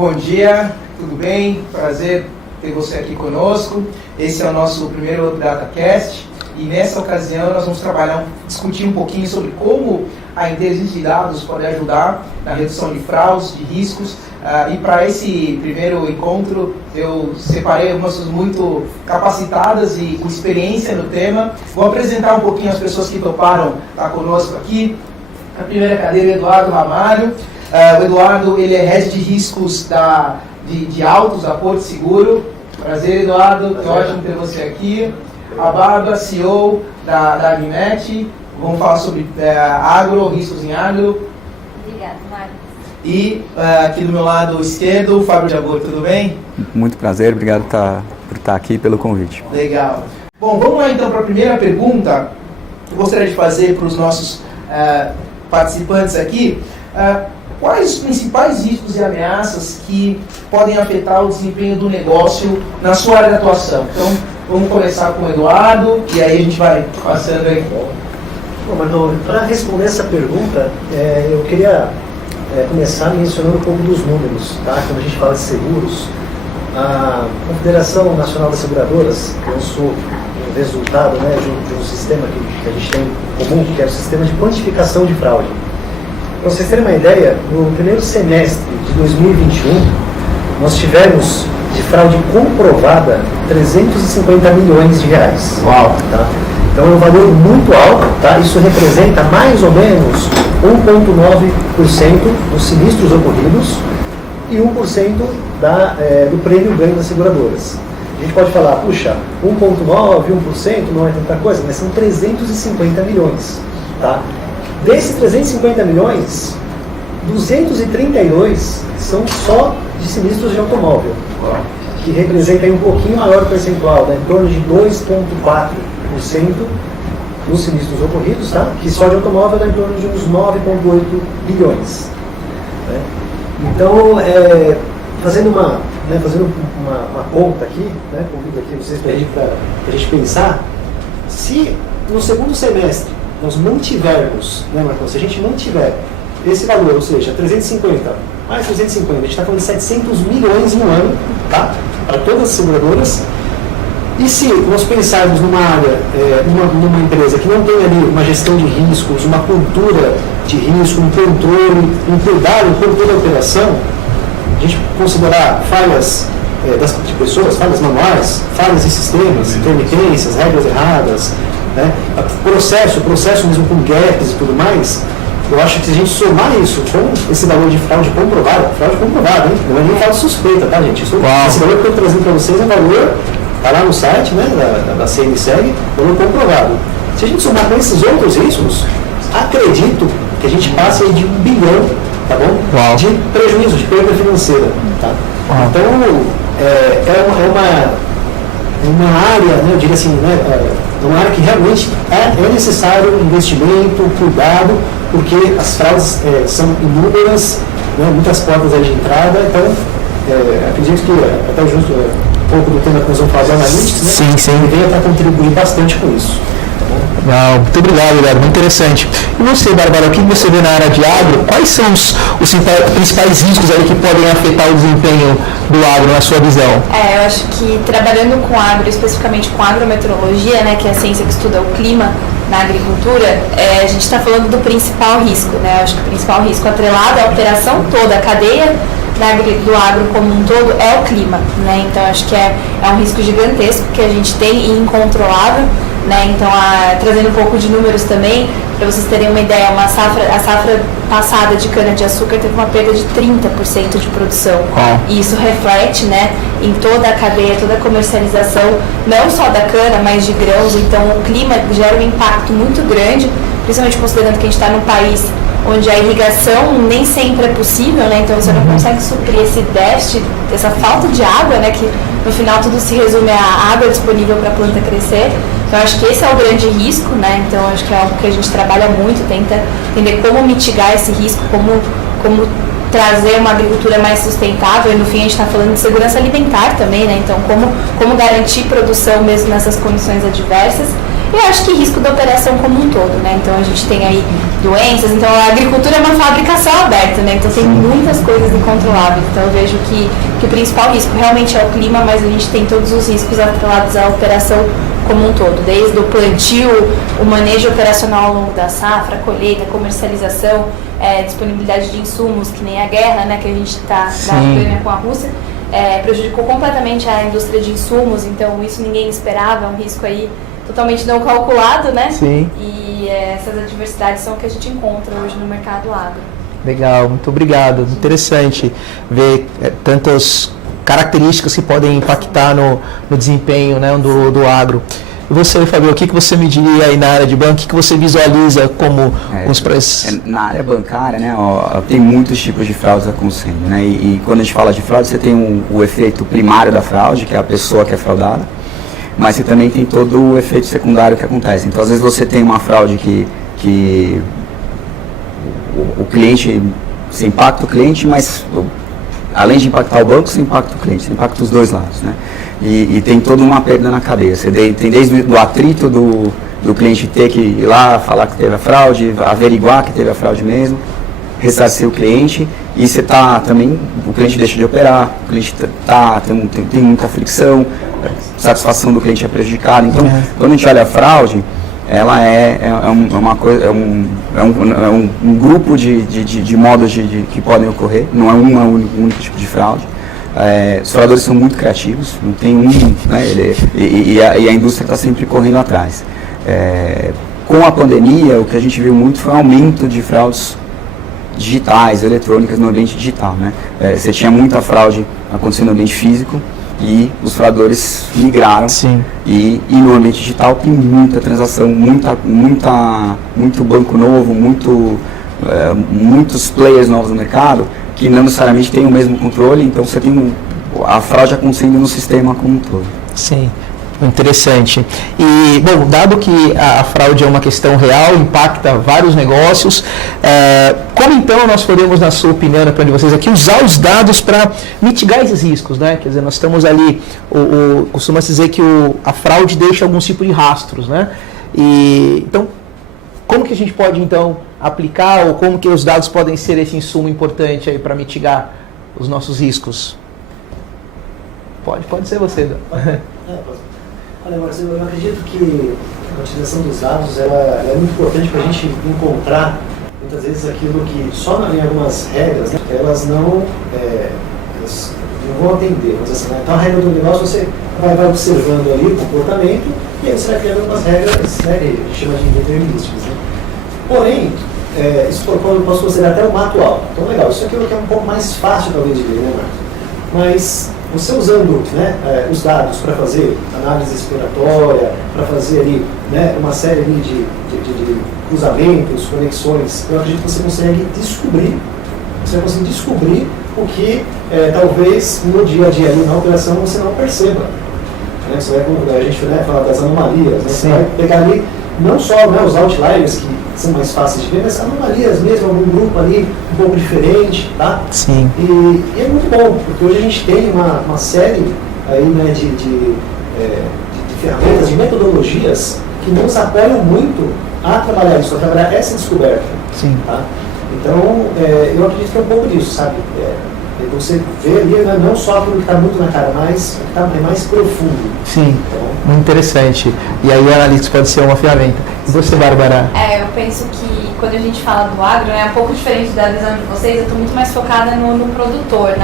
Bom dia, tudo bem? Prazer ter você aqui conosco. Esse é o nosso primeiro UpDataCast e nessa ocasião nós vamos discutir um pouquinho sobre como a inteligência de dados pode ajudar na redução de fraudes, de riscos. E para esse primeiro encontro eu separei algumas pessoas muito capacitadas e com experiência no tema. Vou apresentar um pouquinho as pessoas que toparam estar conosco aqui. Na primeira cadeira, o Eduardo Ramalho. O Eduardo, ele é head de riscos de autos da Porto Seguro. Prazer, Eduardo, é ótimo ter você aqui. A Bárbara, CEO da Agnet. Vamos falar sobre riscos em agro. Obrigada, Mário. E aqui do meu lado esquerdo, o Fábio Jabor, tudo bem? Muito prazer, obrigado por estar aqui pelo convite. Legal. Bom, vamos lá então para a primeira pergunta que eu gostaria de fazer para os nossos participantes aqui. Quais os principais riscos e ameaças que podem afetar o desempenho do negócio na sua área de atuação? Então, vamos começar com o Eduardo e aí a gente vai passando aí. Bom, Manolo, para responder essa pergunta, eu queria começar mencionando um pouco dos números, tá? Quando a gente fala de seguros, a Confederação Nacional das Seguradoras lançou um resultado, né, de um sistema que a gente tem em comum, que é o sistema de quantificação de fraude. Para vocês terem uma ideia, no primeiro semestre de 2021, nós tivemos de fraude comprovada 350 milhões de reais. Uau! Tá? Então é um valor muito alto, tá? Isso representa mais ou menos 1,9% dos sinistros ocorridos e 1% do prêmio ganho das seguradoras. A gente pode falar, puxa, 1,9%, 1% não é tanta coisa, mas são 350 milhões. Tá? Desses 350 milhões, 232 são só de sinistros de automóvel, que representa aí um pouquinho maior percentual, né? Em torno de 2,4% dos sinistros ocorridos, tá? Que só de automóvel dá em torno de uns 9,8 bilhões. Né? Então, fazendo uma conta aqui, né? Convido aqui vocês para a gente pensar, se no segundo semestre nós mantivermos, né, Marcos, se a gente mantiver esse valor, ou seja, 350, mais 350, a gente está falando de 700 milhões no ano, tá? Para todas as seguradoras. E se nós pensarmos numa área, numa empresa que não tem ali uma gestão de riscos, uma cultura de risco, um controle, um cuidado por toda a operação, a gente considerar falhas de pessoas, falhas manuais, falhas em sistemas, intermitências, regras erradas, né? Processo mesmo com gaps e tudo mais, eu acho que se a gente somar isso com esse valor de fraude comprovada, hein? Não é nem fraude suspeita, tá, gente? Esse valor que eu estou trazendo para vocês é valor. Está lá no site, né, da CNSEG, valor comprovado. Se a gente somar com esses outros riscos, acredito que a gente passa aí de 1 bilhão, tá bom? Uau. De prejuízo, de perda financeira. Tá? Então, é uma área, né, eu diria assim, né, é uma área que realmente é necessário investimento, cuidado, porque as fraudes são inúmeras, né, muitas portas aí de entrada, então acredito que até justo um pouco do tema que nós vamos fazer, Analytics, né? Sim. Ele veio para contribuir bastante com isso. Não, muito obrigado, Eduardo, muito interessante. E você, Bárbara, o que você vê na área de agro? Quais são os principais riscos aí que podem afetar o desempenho do agro, na sua visão? Eu acho que trabalhando com agro, especificamente com agrometeorologia, né, que é a ciência que estuda o clima na agricultura, a gente está falando do principal risco, né? Eu acho que o principal risco atrelado à operação toda, a cadeia do agro como um todo é o clima, né? Então acho que é um risco gigantesco que a gente tem e incontrolável, né? Então trazendo um pouco de números também, para vocês terem uma ideia, a safra passada de cana-de-açúcar teve uma perda de 30% de produção. E isso reflete, né, em toda a cadeia, toda a comercialização, não só da cana, mas de grãos. Então o clima gera um impacto muito grande, principalmente considerando que a gente está num país onde a irrigação nem sempre é possível, né? Então você não consegue suprir esse déficit, essa falta de água, né? Que no final tudo se resume à água disponível para a planta crescer. Então acho que esse é o grande risco, né? Então acho que é algo que a gente trabalha muito, tenta entender como mitigar esse risco, como trazer uma agricultura mais sustentável, e no fim a gente está falando de segurança alimentar também, né? Então como garantir produção mesmo nessas condições adversas. E eu acho que risco da operação como um todo, né? Então a gente tem aí doenças, então a agricultura é uma fábrica a céu aberto, né? Então tem muitas coisas incontroláveis. Então eu vejo que o principal risco realmente é o clima, mas a gente tem todos os riscos atrelados à operação como um todo, desde o plantio, o manejo operacional ao longo da safra, colheita, comercialização, disponibilidade de insumos, que nem a guerra, né, que a gente está na Ucrânia com a Rússia, prejudicou completamente a indústria de insumos, então isso ninguém esperava, é um risco aí totalmente não calculado, né? Sim. E essas adversidades são o que a gente encontra hoje no mercado agro. Legal, muito obrigado. Interessante ver tantas características que podem impactar no desempenho, né, do agro. E você, Fabio, o que você me diria aí na área de banco? O que você visualiza como os preços? Na área bancária, né, tem muitos tipos de fraudes acontecendo, né, e quando a gente fala de fraude, você tem o efeito primário da fraude, que é a pessoa que é fraudada, mas você também tem todo o efeito secundário que acontece. Então, às vezes você tem uma fraude que o cliente, você impacta o cliente, mas além de impactar o banco, você impacta o cliente, você impacta os dois lados, né? E tem toda uma perda na cabeça. Tem desde o atrito do cliente ter que ir lá falar que teve a fraude, averiguar que teve a fraude mesmo, ressarcir o cliente, e você também, o cliente deixa de operar, o cliente tem muita fricção, a satisfação do cliente é prejudicada. Então, quando a gente olha a fraude, ela é um grupo de modos que podem ocorrer, não é um único tipo de fraude. Os fraudadores são muito criativos, não tem né, e a indústria está sempre correndo atrás. Com a pandemia, o que a gente viu muito foi um aumento de fraudes digitais, eletrônicas no ambiente digital, né? Você tinha muita fraude acontecendo no ambiente físico, e os fraudadores migraram. Sim. E no ambiente digital tem muita transação, muito banco novo, muitos players novos no mercado que não necessariamente têm o mesmo controle, então você tem a fraude acontecendo no sistema como um todo. Sim. Interessante. E, bom, dado que a fraude é uma questão real, impacta vários negócios, como então nós podemos, na sua opinião, na opinião de vocês aqui, usar os dados para mitigar esses riscos, né? Quer dizer, nós estamos ali, costuma-se dizer que a fraude deixa alguns tipos de rastros, né? E, então, como que a gente pode, então, aplicar, ou como que os dados podem ser esse insumo importante aí para mitigar os nossos riscos? Pode ser você, Dan. Olha, Marcelo, eu acredito que a utilização dos dados ela é muito importante para a gente encontrar, muitas vezes, aquilo que só em algumas regras, né, elas não vão atender. Mas, assim, né? Então, a regra do negócio, você vai observando ali o comportamento e aí você vai criando algumas regras, né, que a gente chama de determinísticas. Né? Porém, isso eu posso considerar até uma atual. Então, legal, isso aqui é um pouco mais fácil, talvez, de ver, né, Marcos? Mas você usando, né, os dados para fazer análise exploratória, para fazer ali, né, uma série ali de cruzamentos, conexões, eu acredito que você consegue descobrir o que talvez no dia a dia ali na operação você não perceba. Né? Você vai, a gente, né, fala das anomalias, né? Você vai pegar ali não só, né, os outliers que são mais fáceis de ver, mas anomalias mesmo, algum grupo ali um pouco diferente, tá? Sim. E é muito bom, porque hoje a gente tem uma série aí, né, de ferramentas, de metodologias que nos apoiam muito a trabalhar isso, a trabalhar essa descoberta. Sim. Tá? Então, eu acredito que é um pouco disso, sabe? Você vê ali, né, não só aquilo que está muito na cara, mas o que é mais profundo. Sim, muito interessante. E aí o Analytics pode ser uma ferramenta. E você, Bárbara? Eu penso que quando a gente fala do agro, é um pouco diferente da visão de vocês, eu estou muito mais focada no produtor,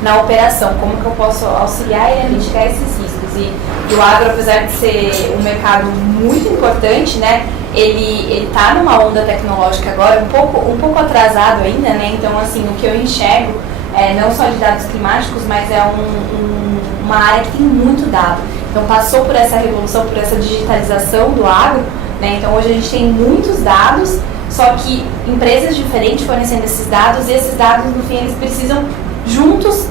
na operação, como que eu posso auxiliar ele a mitigar esses riscos. E o agro, apesar de ser um mercado muito importante, né, ele está numa onda tecnológica agora, um pouco atrasado ainda, né? Então, assim, o que eu enxergo não só de dados climáticos, mas uma área que tem muito dado. Então, passou por essa revolução, por essa digitalização do agro, né? Então, hoje a gente tem muitos dados, só que empresas diferentes fornecendo esses dados, e esses dados, no fim, eles precisam juntos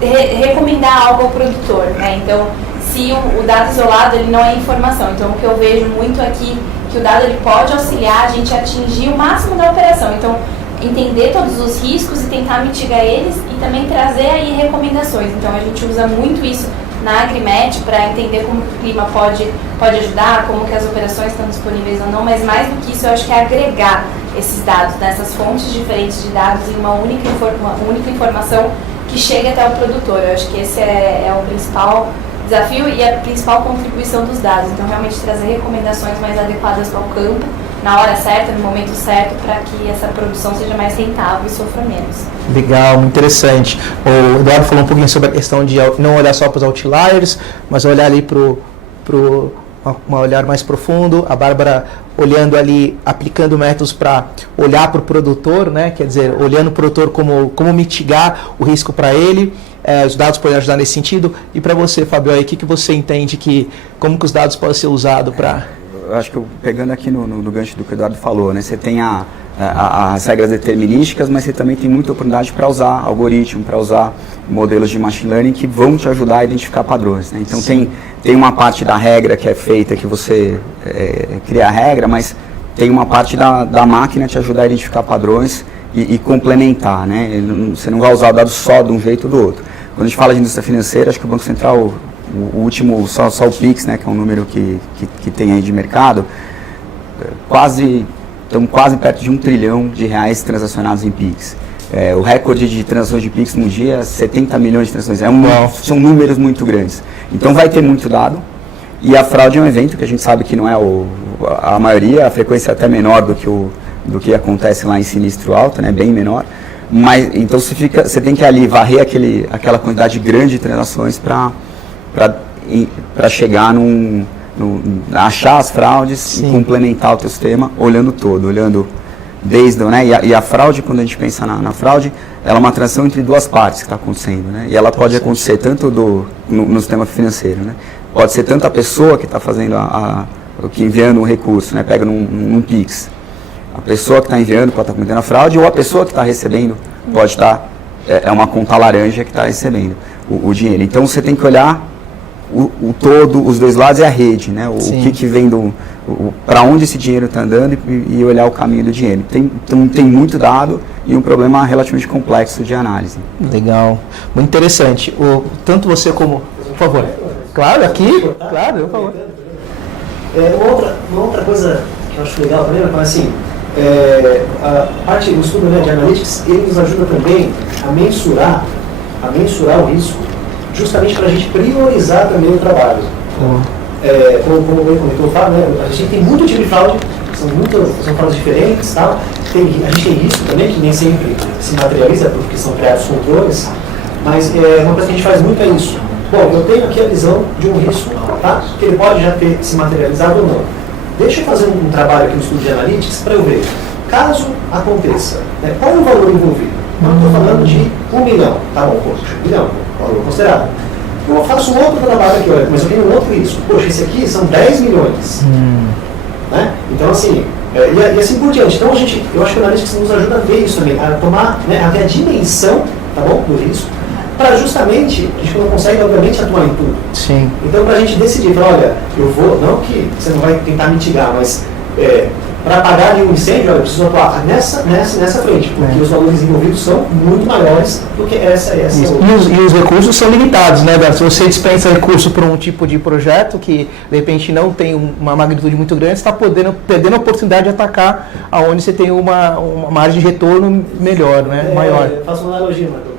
recomendar algo ao produtor, né? Então, se o dado isolado, ele não é informação. Então, o que eu vejo muito aqui, que o dado ele pode auxiliar a gente a atingir o máximo da operação. Então, entender todos os riscos e tentar mitigar eles e também trazer aí recomendações. Então, a gente usa muito isso na Agrimet para entender como o clima pode ajudar, como que as operações estão disponíveis ou não, mas mais do que isso eu acho que é agregar esses dados, né, essas fontes diferentes de dados em uma única informação que chegue até o produtor. Eu acho que esse é o principal desafio e a principal contribuição dos dados. Então, realmente trazer recomendações mais adequadas ao campo, na hora certa, no momento certo, para que essa produção seja mais rentável e sofra menos. Legal, muito interessante. O Eduardo falou um pouquinho sobre a questão de não olhar só para os outliers, mas olhar ali para um olhar mais profundo. A Bárbara olhando ali, aplicando métodos para olhar para o produtor, né? Quer dizer, olhando o produtor como mitigar o risco para ele. Os dados podem ajudar nesse sentido. E para você, Fabio, aí, o que você entende como que os dados podem ser usados para... Eu acho que pegando aqui no gancho do que o Eduardo falou, né? Você tem as regras determinísticas, mas você também tem muita oportunidade para usar algoritmo, para usar modelos de machine learning que vão te ajudar a identificar padrões, né? Então tem uma parte da regra que é feita, que você cria a regra, mas tem uma parte da máquina te ajudar a identificar padrões e complementar, né? Você não vai usar o dado só de um jeito ou do outro. Quando a gente fala de indústria financeira, acho que o Banco Central, o último, só o PIX, né, que é um número que tem aí de mercado, estamos quase perto de R$1 trilhão transacionados em PIX. O recorde de transações de PIX no dia é 70 milhões de transações. São números muito grandes. Então vai ter muito dado. E a fraude é um evento que a gente sabe que não é a maioria, a frequência é até menor do que acontece lá em sinistro alto, né, bem menor. Mas então você tem que ali varrer aquela quantidade grande de transações para chegar achar as fraudes. Sim. E complementar o teu sistema olhando todo, olhando desde, né, e a fraude, quando a gente pensa na fraude, ela é uma transação entre duas partes que está acontecendo, né, e ela pode acontecer tanto no sistema financeiro, né, pode ser tanto a pessoa que está fazendo que enviando um recurso, né, pega num PIX, a pessoa que está enviando pode estar cometendo a fraude, ou a pessoa que está recebendo pode estar, é uma conta laranja que está recebendo o dinheiro. Então você tem que olhar o todo, os dois lados, é a rede, né? O que vem para onde esse dinheiro está andando e olhar o caminho do dinheiro. Então tem muito dado e um problema relativamente complexo de análise. Legal, muito interessante. Tanto você como... Por favor. Claro, aqui, claro, por favor. Uma outra coisa que eu acho legal também, mas assim, a parte do estudo, né, de analytics, ele nos ajuda também a mensurar o risco, justamente para a gente priorizar também o trabalho. Como bem comentou o Fábio, né, a gente tem muito tipo de fraude, são fraudes diferentes, tal. A gente tem risco também, que nem sempre se materializa, porque são criados controles, mas uma coisa que a gente faz muito é isso. Bom, eu tenho aqui a visão de um risco, tá? Que ele pode já ter se materializado ou não. Deixa eu fazer um trabalho aqui no estudo de analytics para eu ver, caso aconteça, né, qual é o valor envolvido? Eu estou falando de 1 milhão, tá bom, poxa, 1 milhão, valor considerável. Eu faço um outro trabalho aqui, olha, mas eu tenho um outro risco. Poxa, esse aqui são 10 milhões. Né? Então, assim, e assim por diante. Então, eu acho que o Analytics nos ajuda a ver isso também, a tomar, né, a ver a dimensão, tá bom, do risco, para justamente, a gente não consegue, obviamente, atuar em tudo. Sim. Então, para a gente decidir, falar, olha, eu vou, não que você não vai tentar mitigar, mas para apagar de um incêndio, olha, eu preciso atuar nessa frente, porque os valores envolvidos são muito maiores do que essa outra. E os recursos são limitados, né, Beto? Se você dispensa recurso para um tipo de projeto que, de repente, não tem uma magnitude muito grande, você está perdendo a oportunidade de atacar aonde você tem uma margem de retorno melhor, né, maior. Eu faço uma analogia, Marco.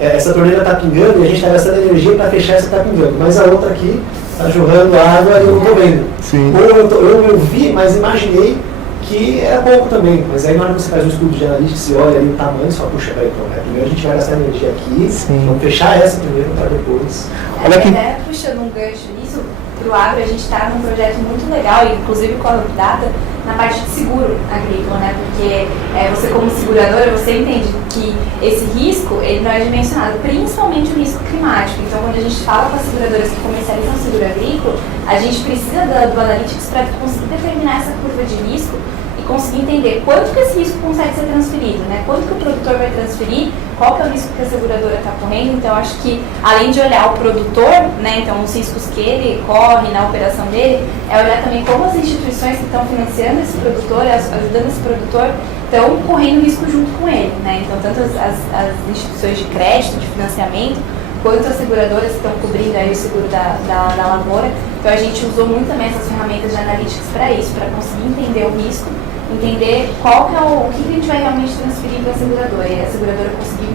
Essa torneira está pingando e a gente está gastando energia para fechar essa que está pingando, mas a outra aqui está jorrando água e eu não estou vendo. Sim. Ou eu vi, mas imaginei que era pouco também. Mas aí na hora que você faz um estudo de analítica, você olha ali o tamanho e só, puxa, primeiro a gente vai gastar energia aqui, vamos fechar essa primeiro para depois. Olha aqui. Até puxando um gancho nisso, para o agro, a gente está num projeto muito legal, inclusive com a Data, na parte de seguro agrícola, né? Porque você como seguradora, você entende que esse risco, ele não é dimensionado, principalmente o risco climático. Então, quando a gente fala com as seguradoras que comercializam seguro agrícola, a gente precisa do Analytics para conseguir determinar essa curva de risco e conseguir entender quanto que esse risco consegue ser transferido, né? Quanto que o produtor vai transferir, qual que é o risco que a seguradora está correndo. Então, acho que, além de olhar o produtor, né, então os riscos que ele corre na operação dele, é olhar também como as instituições que estão financiando esse produtor, ajudando esse produtor, estão correndo risco junto com ele, né? Então, tanto as instituições de crédito, de financiamento, quanto as seguradoras estão cobrindo aí o seguro da lavoura. Então a gente usou muito também essas ferramentas de analytics para isso, para conseguir entender o risco, entender qual que é o que a gente vai realmente transferir para a seguradora, e a seguradora conseguir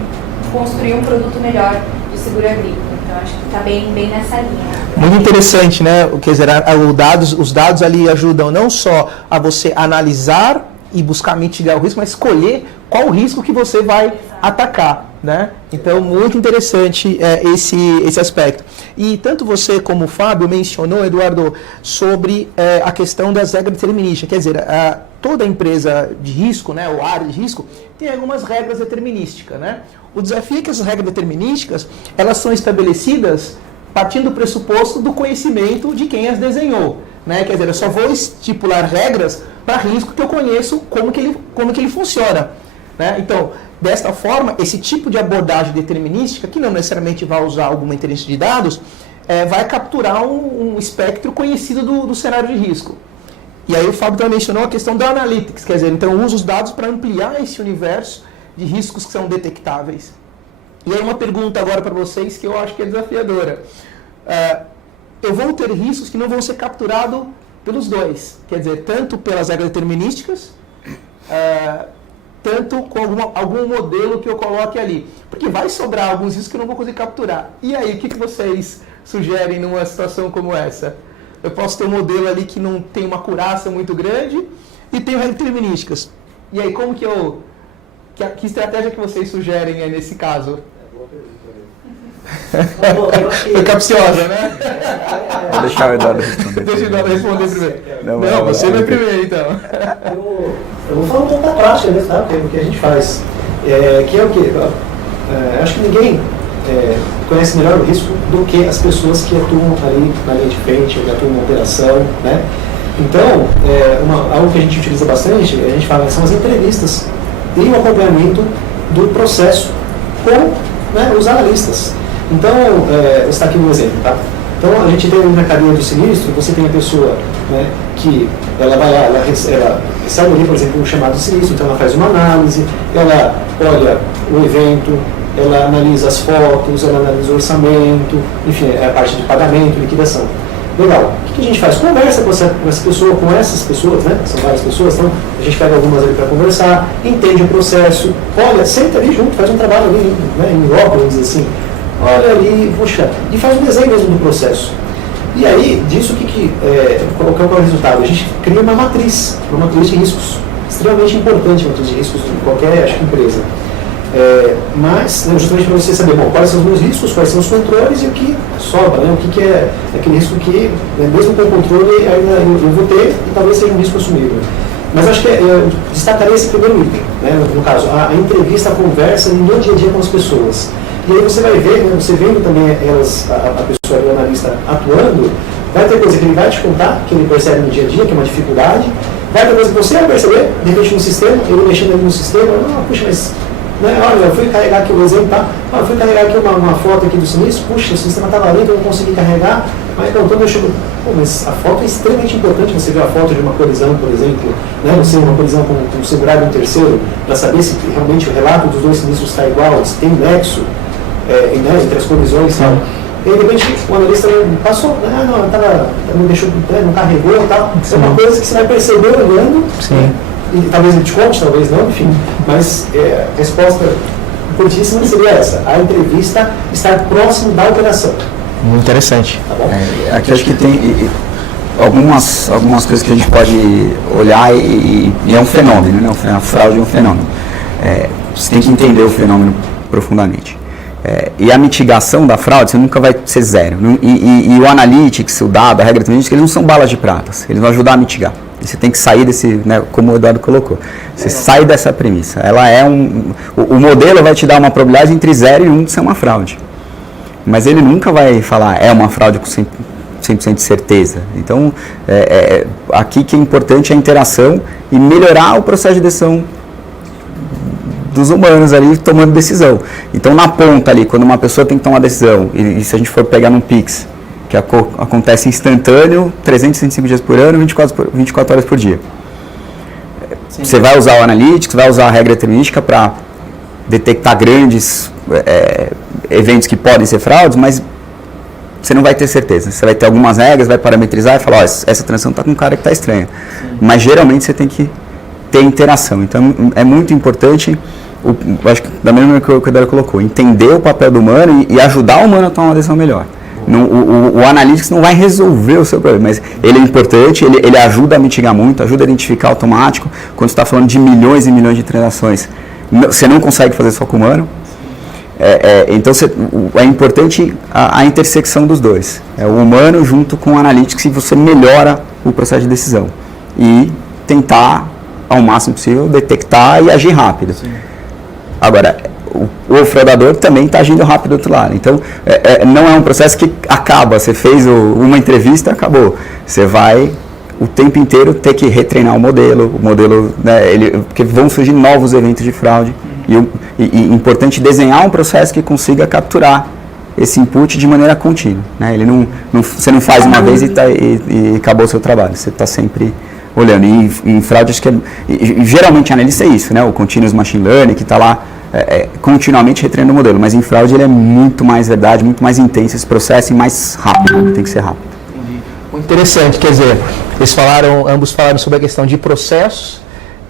construir um produto melhor de seguro agrícola. Então acho que está bem nessa linha. Muito interessante, né? Quer dizer, os dados ali ajudam não só a você analisar e buscar mitigar o risco, mas escolher qual o risco que você vai atacar, né? Então, muito interessante esse aspecto. E tanto você como o Fábio mencionou, Eduardo, sobre a questão das regras deterministas. Quer dizer, toda empresa de risco, né, ou área de risco, tem algumas regras determinísticas, né? O desafio é que essas regras determinísticas, elas são estabelecidas partindo do pressuposto do conhecimento de quem as desenhou, né? Quer dizer, eu só vou estipular regras para risco que eu conheço como que ele funciona, né? Então, desta forma, esse tipo de abordagem determinística, que não necessariamente vai usar alguma inteligência de dados, vai capturar um espectro conhecido do cenário de risco. E aí o Fábio também mencionou a questão da analytics, quer dizer, então usa os dados para ampliar esse universo de riscos que são detectáveis. E aí uma pergunta agora para vocês que eu acho que é desafiadora. Eu vou ter riscos que não vão ser capturados pelos dois, quer dizer, tanto pelas regras determinísticas, tanto com algum modelo que eu coloque ali. Porque vai sobrar alguns riscos que eu não vou conseguir capturar. E aí, o que vocês sugerem numa situação como essa? Eu posso ter um modelo ali que não tem uma acurácia muito grande e tenho regras determinísticas. E aí, como que que estratégia que vocês sugerem aí nesse caso? Foi capciosa, né? Vou deixar o Eduardo responder. Deixa o Eduardo responder primeiro. Não, você vai primeiro, então. Eu vou falar um pouco da prática mesmo, tá? O que a gente faz. Que é o quê? Acho que ninguém conhece melhor o risco do que as pessoas que atuam ali na linha de frente, que atuam na operação, né? Então, algo que a gente utiliza bastante, a gente fala, são as entrevistas e o acompanhamento do processo com, né, os analistas. Então, está aqui um exemplo, tá? Então, a gente tem na cadeia do sinistro, você tem a pessoa, né, que ela vai lá, ela recebe ali, por exemplo, um chamado de sinistro, então ela faz uma análise, ela olha o evento, ela analisa as fotos, ela analisa o orçamento, enfim, a parte de pagamento, liquidação. Legal. O que a gente faz? Conversa com essa pessoa, com essas pessoas, né? São várias pessoas, então a gente pega algumas ali para conversar, entende o processo, olha, senta ali junto, faz um trabalho ali, né, em bloco, vamos dizer assim. Olha ali, puxa, e faz um desenho mesmo do processo. E aí, disso, qual é o resultado? A gente cria uma matriz de riscos, extremamente importante, uma matriz de riscos de qualquer, acho que, empresa. Mas, né, justamente para você saber, quais são os meus riscos, quais são os controles e o que sobra, né, o que é aquele risco que, mesmo com o controle, ainda eu vou ter e talvez seja um risco assumível. Mas acho que eu destacaria esse primeiro item, né, no caso, a entrevista, a conversa no dia a dia com as pessoas. E aí você vai ver, né, você vendo também a pessoa, o analista atuando, vai ter coisa que ele vai te contar, que ele percebe no dia a dia, que é uma dificuldade, vai ter coisa que você vai perceber, de repente no sistema, ele mexendo ali no sistema, puxa, mas, né, olha, eu fui carregar aqui o exemplo, tá? Eu fui carregar aqui uma foto aqui do sinistro, puxa, o sistema estava lento, eu não consegui carregar, mas então eu chego, mas a foto é extremamente importante, você ver a foto de uma colisão, por exemplo, né, você uma colisão com um segurado e um terceiro, para saber se realmente o relato dos dois sinistros está igual, se tem nexo, né, entre as colisões, sabe? E de repente o analista passou, não deixou, não carregou e tal. É uma coisa que você vai perceber olhando. Sim. E talvez ele te conte, talvez não, enfim. Mas a resposta curtíssima seria essa: a entrevista estar próximo da operação. Muito interessante. Tá bom? Aqui acho que tem algumas coisas que a gente pode olhar e é um fenômeno, né? A fraude é um fenômeno. Você tem que entender o fenômeno profundamente. E a mitigação da fraude, você nunca vai ser zero. E o analytics, o dado, a regra determinística, eles não são balas de pratas. Eles vão ajudar a mitigar. E você tem que sair desse, né, como o Eduardo colocou. Você sai dessa premissa. Ela é o modelo vai te dar uma probabilidade entre 0 e 1 de ser uma fraude. Mas ele nunca vai falar, é uma fraude com 100% de certeza. Então, aqui que é importante a interação e melhorar o processo de decisão dos humanos ali tomando decisão. Então, na ponta ali, quando uma pessoa tem que tomar decisão, e se a gente for pegar num Pix, que acontece instantâneo, 365 dias por ano, 24 horas por dia. Sim. Você vai usar o Analytics, vai usar a regra determinística para detectar grandes eventos que podem ser fraudes, mas você não vai ter certeza. Você vai ter algumas regras, vai parametrizar e falar, ó, essa transação está com um cara que está estranha. Mas geralmente você tem que ter interação. Então é muito importante, acho que da mesma maneira que o Eduardo colocou, entender o papel do humano e ajudar o humano a tomar uma decisão melhor. O Analytics não vai resolver o seu problema, mas ele é importante, ele ajuda a mitigar muito, ajuda a identificar automático. Quando você está falando de milhões e milhões de transações, você não consegue fazer só com o humano. Então é importante a intersecção dos dois. É o humano junto com o Analytics, e você melhora o processo de decisão. E tentar, ao máximo possível, detectar e agir rápido. Sim. Agora, o fraudador também está agindo rápido do outro lado. Então, não é um processo que acaba. Você fez uma entrevista, acabou. Você vai o tempo inteiro ter que retreinar o modelo, né, porque vão surgir novos eventos de fraude. E é importante desenhar um processo que consiga capturar esse input de maneira contínua. Né? Você não faz uma vez e acabou o seu trabalho. Você está sempre olhando. E em fraude, acho que geralmente analista é isso, né? O Continuous Machine Learning, que está lá continuamente retreinando o modelo. Mas em fraude ele é muito mais verdade, muito mais intenso esse processo e mais rápido. Tem que ser rápido. Muito interessante. Quer dizer, ambos falaram sobre a questão de processos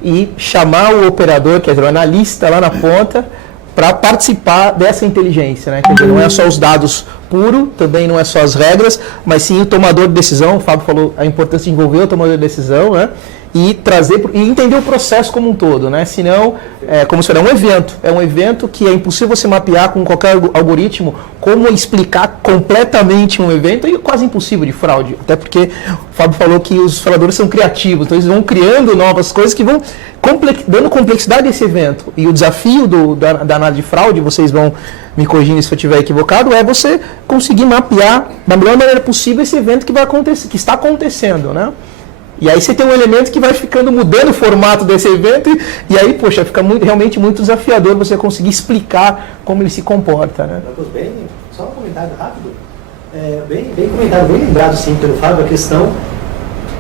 e chamar o operador, quer dizer, o analista lá na ponta, para participar dessa inteligência, né? Quer dizer, não é só os dados puros, também não é só as regras, mas sim o tomador de decisão. O Fábio falou a importância de envolver o tomador de decisão, né? E entender o processo como um todo, né? Senão, como se fosse é um evento que é impossível você mapear com qualquer algoritmo como explicar completamente um evento, e quase impossível de fraude, até porque o Fábio falou que os fraudadores são criativos, então eles vão criando novas coisas que vão dando complexidade a esse evento. E o desafio da análise de fraude, vocês vão me corrigindo se eu estiver equivocado, é você conseguir mapear da melhor maneira possível esse evento que vai acontecer, que está acontecendo, né? E aí você tem um elemento que vai ficando mudando o formato desse evento e aí, poxa, fica realmente muito desafiador você conseguir explicar como ele se comporta, né? Bem, só um comentário rápido. Bem comentado, bem lembrado sim pelo Fábio, a questão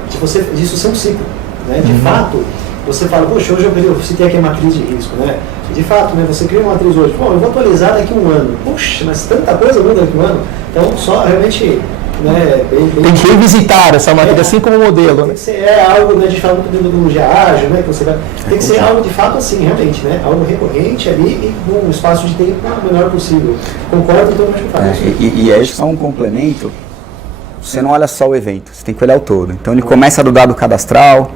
de sucessão de ciclo. Né? De fato, você fala, poxa, hoje eu citei aqui a matriz de risco, né? E de fato, né, você cria uma matriz hoje, bom, eu vou atualizar daqui a um ano. Puxa, mas tanta coisa muda daqui a um ano. Então, só realmente... Né, tem que revisitar essa matriz, assim como modelo. Tem que ser algo, né, a gente fala muito de metodologia ágil, né, que você vai, tem que ser algo de fato assim, realmente, né, algo recorrente ali e com um espaço de tempo o menor possível. Concordo, então acho que faz isso. E é só um complemento, você não olha só o evento, você tem que olhar o todo. Então ele começa do dado cadastral,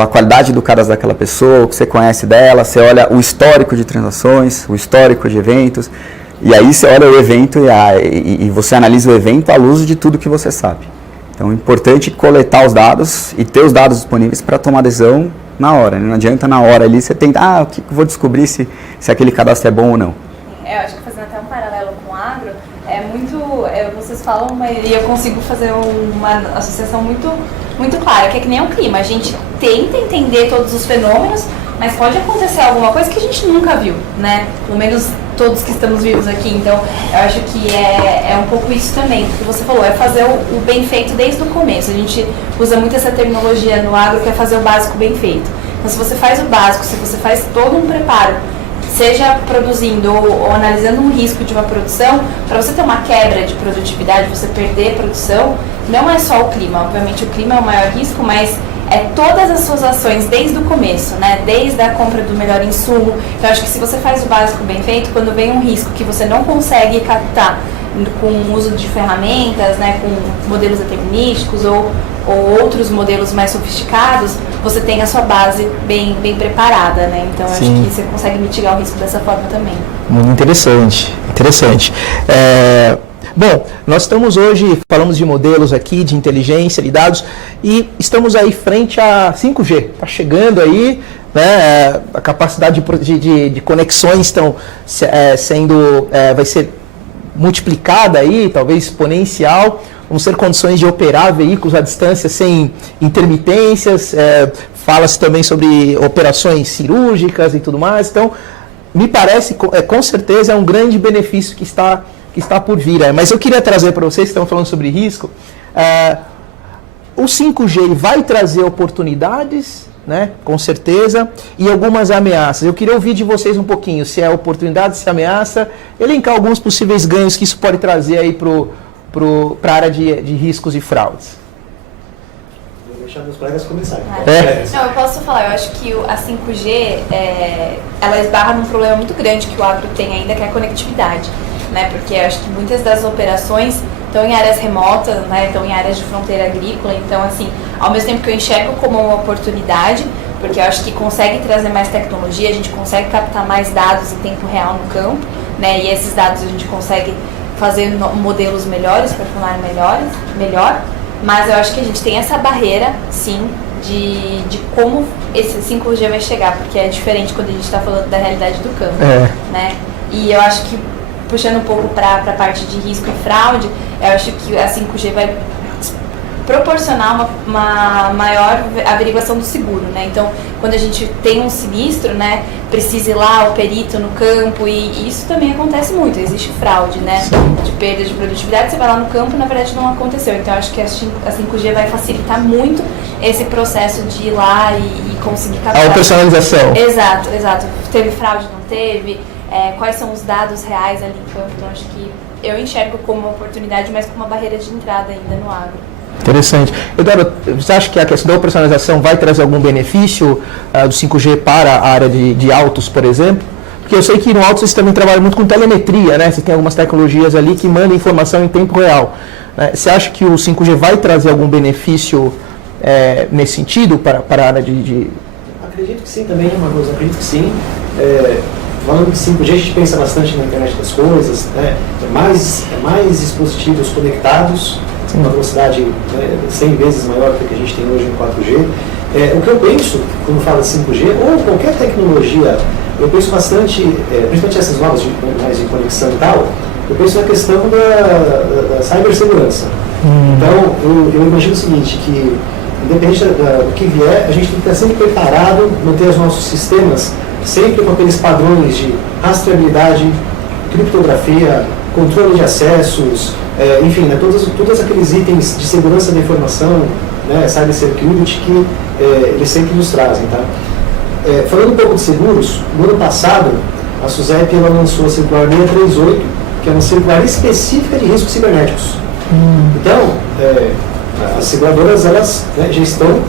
a qualidade do cadastro daquela pessoa, o que você conhece dela, você olha o histórico de transações, o histórico de eventos. E aí você olha o evento e você analisa o evento à luz de tudo que você sabe. Então é importante coletar os dados e ter os dados disponíveis para tomar decisão na hora. Não adianta na hora ali você tentar, o que eu vou descobrir se aquele cadastro é bom ou não. Eu acho que fazendo até um paralelo com o agro, vocês falam, mas eu consigo fazer uma associação muito clara, que é que nem o clima. A gente tenta entender todos os fenômenos, mas pode acontecer alguma coisa que a gente nunca viu, né? Pelo menos todos que estamos vivos aqui. Então, eu acho que é um pouco isso também, porque você falou, é fazer o bem feito desde o começo. A gente usa muito essa terminologia no agro, que é fazer o básico bem feito. Então, se você faz o básico, se você faz todo um preparo, seja produzindo ou analisando um risco de uma produção, para você ter uma quebra de produtividade, você perder produção, não é só o clima. Obviamente, o clima é o maior risco, mas é todas as suas ações desde o começo, né? Desde a compra do melhor insumo. Então, eu acho que se você faz o básico bem feito, quando vem um risco que você não consegue captar com o uso de ferramentas, né? Com modelos determinísticos ou outros modelos mais sofisticados, você tem a sua base bem preparada, né? Então, eu acho que você consegue mitigar o risco dessa forma também. Muito interessante. Bom, nós estamos hoje, falamos de modelos aqui, de inteligência, de dados, e estamos aí frente a 5G. Está chegando aí, né, a capacidade de conexões vai ser multiplicada aí, talvez exponencial. Vão ser condições de operar veículos à distância sem intermitências. Fala-se também sobre operações cirúrgicas e tudo mais. Então, me parece, com certeza, é um grande benefício que está por vir. Mas eu queria trazer para vocês, que estão falando sobre risco, o 5G vai trazer oportunidades né? Com certeza, e algumas ameaças. Eu queria ouvir de vocês um pouquinho, se é oportunidade, se é ameaça, elencar alguns possíveis ganhos que isso pode trazer aí para a área de riscos e fraudes. Vou deixar meus colegas começarem. Não, eu posso falar, eu acho que a 5G, ela esbarra num problema muito grande que o agro tem ainda, que é a conectividade, né? Porque eu acho que muitas das operações estão em áreas remotas, né? Estão em áreas de fronteira agrícola, então assim, ao mesmo tempo que eu enxergo como uma oportunidade, porque eu acho que consegue trazer mais tecnologia, a gente consegue captar mais dados em tempo real no campo, né? E esses dados a gente consegue fazer modelos melhores, performar melhor, mas eu acho que a gente tem essa barreira, sim, de como esse 5G vai chegar, porque é diferente quando a gente está falando da realidade do campo, né? E eu acho que, puxando um pouco para a parte de risco e fraude, eu acho que a 5G vai proporcionar uma maior averiguação do seguro, né? Então, quando a gente tem um sinistro, né, precisa ir lá o perito no campo, e isso também acontece muito, existe fraude, né, de perda de produtividade, você vai lá no campo e na verdade não aconteceu. Então, eu acho que a 5G vai facilitar muito esse processo de ir lá e conseguir captar. A personalização. Exato. Teve fraude, não teve? Quais são os dados reais ali em campo? Então, acho que eu enxergo como uma oportunidade, mas com uma barreira de entrada ainda no agro. Interessante. Eduardo, você acha que a questão da personalização vai trazer algum benefício do 5G para a área de autos, por exemplo? Porque eu sei que no autos vocês também trabalham muito com telemetria, né? Você tem algumas tecnologias ali que mandam informação em tempo real. Você acha que o 5G vai trazer algum benefício nesse sentido para a área de... Acredito que sim também, Marcos, acredito que sim. Falando de 5G, a gente pensa bastante na internet das coisas, né? Mais dispositivos conectados, uma velocidade 100 vezes maior do que a gente tem hoje no 4G. O que eu penso, quando falo de 5G, ou qualquer tecnologia, eu penso bastante, principalmente essas novas mais de conexão e tal, eu penso na questão da cibersegurança. Então, eu imagino o seguinte, que independente do que vier, a gente tem que estar sempre preparado, manter os nossos sistemas sempre com aqueles padrões de rastreabilidade, criptografia, controle de acessos, enfim, né, todos aqueles itens de segurança da informação, né, cybersecurity, que eles sempre nos trazem. Tá? Falando um pouco de seguros, no ano passado, a SUSEP ela lançou a circular 638, que é uma circular específica de riscos cibernéticos. Então, as seguradoras elas, já estão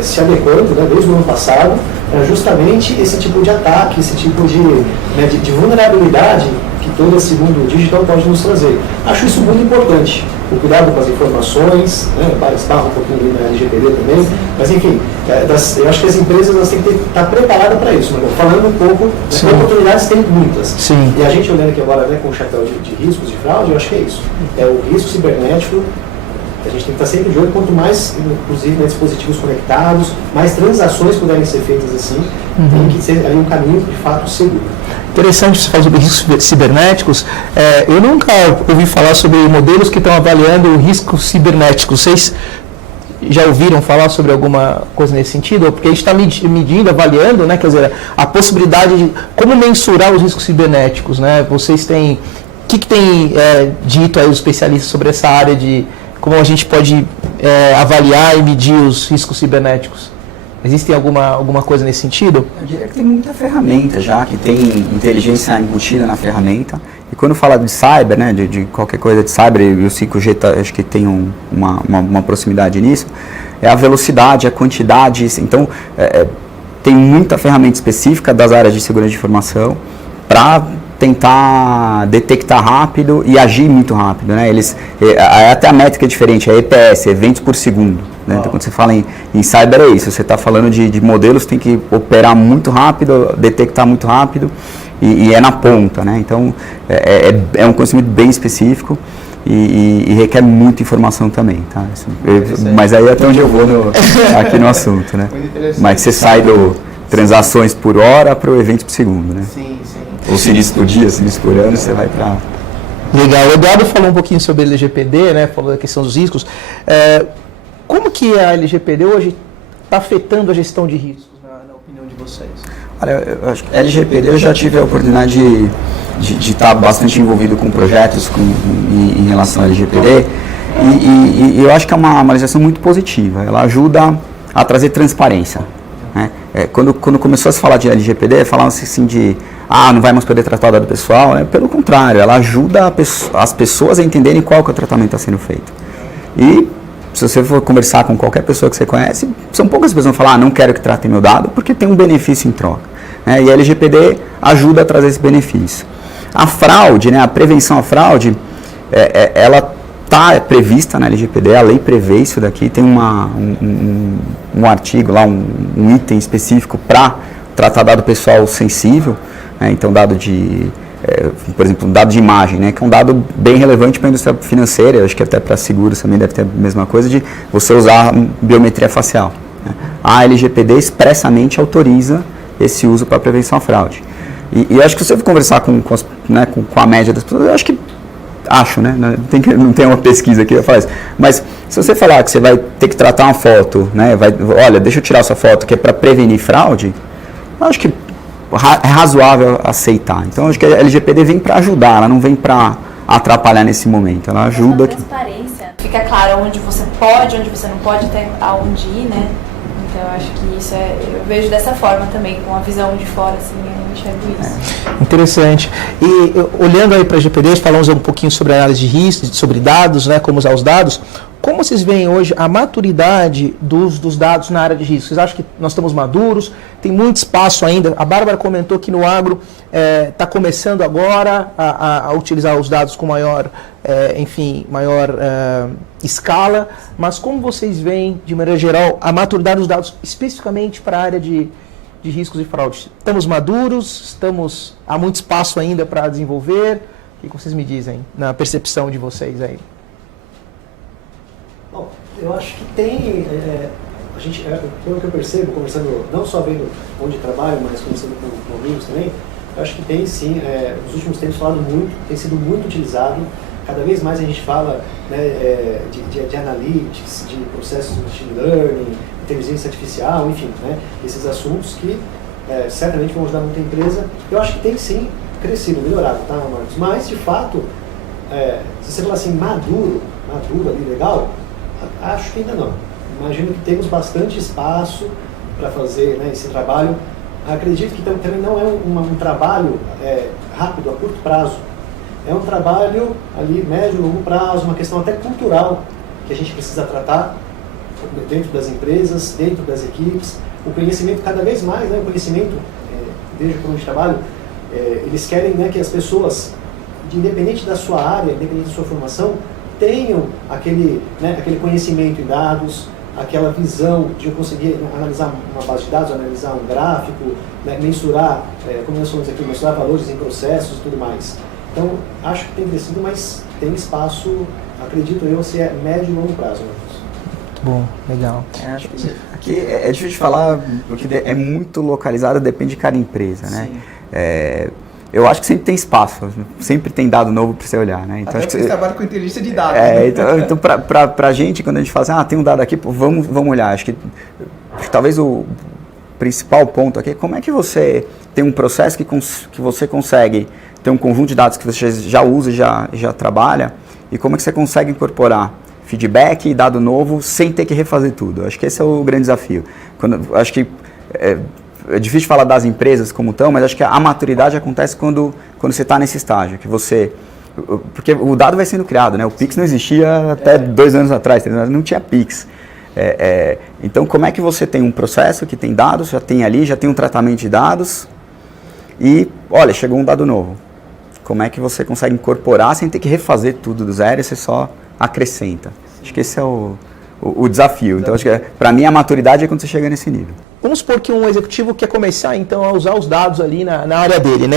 se adequando, desde o ano passado, para justamente esse tipo de ataque, esse tipo de vulnerabilidade que todo esse mundo digital pode nos trazer. Acho isso muito importante, o cuidado com as informações, esbarra um pouquinho ali na LGPD também, mas enfim, eu acho que as empresas elas têm que estar preparadas para isso. Falando um pouco, oportunidades tem muitas. Sim. E a gente olhando aqui agora com o chapéu de riscos de fraude, eu acho que é isso. É o risco cibernético. A gente tem que estar sempre de olho, quanto mais, inclusive, dispositivos conectados, mais transações puderem ser feitas assim, tem que ser ali um caminho de fato seguro. Interessante você falar sobre riscos cibernéticos. Eu nunca ouvi falar sobre modelos que estão avaliando riscos cibernéticos. Vocês já ouviram falar sobre alguma coisa nesse sentido? Porque a gente está medindo, avaliando, né, quer dizer, a possibilidade de como mensurar os riscos cibernéticos, né? Vocês têm... O que tem dito aí os especialistas sobre essa área de como a gente pode avaliar e medir os riscos cibernéticos? Existe alguma coisa nesse sentido? Eu diria que tem muita ferramenta já, que tem inteligência embutida na ferramenta. E quando fala de cyber, né, de qualquer coisa de cyber, e o 5G acho que tem uma proximidade nisso, é a velocidade, a quantidade. Então, tem muita ferramenta específica das áreas de segurança de informação para tentar detectar rápido e agir muito rápido, né? Até a métrica é diferente, é EPS, eventos por segundo, né? Então, quando você fala em cyber, é isso, você está falando de modelos que tem que operar muito rápido, detectar muito rápido e é na ponta, né? Então, é um conhecimento bem específico e requer muita informação também, tá? Mas aí é até onde eu vou aqui no assunto, né? Mas você sai do transações por hora para o evento por segundo, né? Sim. Ou sinistro por dia, sinistro por ano, você vai para... Legal. O Eduardo falou um pouquinho sobre a LGPD, né? Falou da questão dos riscos. Como que a LGPD hoje está afetando a gestão de riscos, na opinião de vocês? Olha, eu acho que a LGPD eu já tive a oportunidade de estar bastante envolvido com projetos em relação à LGPD e eu acho que é uma legislação muito positiva. Ela ajuda a trazer transparência. quando começou a se falar de LGPD, falava-se assim de, não vai mais poder tratar o dado pessoal. Pelo contrário, ela ajuda as pessoas a entenderem qual que é o tratamento que está sendo feito. E se você for conversar com qualquer pessoa que você conhece, são poucas pessoas que vão falar, não quero que tratem meu dado, porque tem um benefício em troca. Né? E a LGPD ajuda a trazer esse benefício. A fraude, né, a prevenção à fraude, ela está prevista na LGPD, a lei prevê isso daqui, tem um artigo lá, um item específico para tratar dado pessoal sensível, né, então dado de, por exemplo, um dado de imagem, né, que é um dado bem relevante para a indústria financeira, acho que até para seguros também deve ter a mesma coisa, de você usar biometria facial. Né. A LGPD expressamente autoriza esse uso para prevenção à fraude. E acho que se você for conversar com a média das pessoas, eu acho, né? Não tem uma pesquisa aqui que fala isso. Mas se você falar que você vai ter que tratar uma foto, né? Olha, deixa eu tirar essa foto que é para prevenir fraude, eu acho que é razoável aceitar. Então, eu acho que a LGPD vem para ajudar, ela não vem para atrapalhar nesse momento. Ela ajuda. Uma transparência. Fica claro onde você pode, onde você não pode, até aonde ir, né? Então, eu acho que isso eu vejo dessa forma também, com a visão de fora, assim, eu enxergo isso. Interessante. E olhando aí para a LGPD, falamos um pouquinho sobre análise de risco, sobre dados, né, como usar os dados. Como vocês veem hoje a maturidade dos dados na área de risco? Vocês acham que nós estamos maduros? Tem muito espaço ainda? A Bárbara comentou que no agro está começando agora a utilizar os dados com maior escala, mas como vocês veem, de maneira geral, a maturidade dos dados, especificamente para a área de riscos e fraudes? Estamos maduros? Há muito espaço ainda para desenvolver? O que vocês me dizem na percepção de vocês aí? Bom, eu acho que tem, a gente, pelo que eu percebo, conversando, não só vendo onde trabalho, mas conversando com amigos também, eu acho que tem sim, nos últimos tempos falado muito, tem sido muito utilizado, cada vez mais a gente fala, né, de analytics, de processos de machine learning, inteligência artificial, enfim, né, esses assuntos que certamente vão ajudar muita empresa. Eu acho que tem sim crescido, melhorado, tá, Marcos? Mas, de fato, se você falar assim, maduro ali, legal, acho que ainda não. Imagino que temos bastante espaço para fazer, né, esse trabalho. Acredito que também não é um trabalho rápido, a curto prazo. É um trabalho ali, médio, longo prazo, uma questão até cultural que a gente precisa tratar dentro das empresas, dentro das equipes. O conhecimento cada vez mais, né, o conhecimento, vejo por onde trabalho, eles querem, né, que as pessoas, independente da sua área, independente da sua formação, tenham aquele conhecimento em dados, aquela visão de eu conseguir analisar uma base de dados, analisar um gráfico, né, mensurar, como nós falamos aqui, mensurar valores em processos e tudo mais. Então, acho que tem crescido, mas tem espaço, acredito eu, se é médio e longo prazo. Muito bom, legal. Acho que aqui é difícil de falar, porque é muito localizado, depende de cada empresa, né? Eu acho que sempre tem espaço, sempre tem dado novo para você olhar, né? Então, até acho que você trabalha com inteligência de dados. Né? Então para a gente, quando a gente fala assim, tem um dado aqui, pô, vamos olhar. Acho que talvez o principal ponto aqui é como é que você tem um processo que você consegue ter um conjunto de dados que você já usa e já trabalha, e como é que você consegue incorporar feedback e dado novo sem ter que refazer tudo. Acho que esse é o grande desafio. Acho que é difícil falar das empresas como estão, mas acho que a maturidade acontece quando você está nesse estágio, que você... Porque o dado vai sendo criado, né? O Pix não existia até 2 anos atrás, não tinha Pix. Então, como é que você tem um processo que tem dados, já tem um tratamento de dados, e, olha, chegou um dado novo. Como é que você consegue incorporar sem ter que refazer tudo do zero e você só acrescenta? Acho que esse é o desafio. Então, acho que para mim a maturidade é quando você chega nesse nível. Vamos supor que um executivo quer começar, então, a usar os dados ali na área dele, né?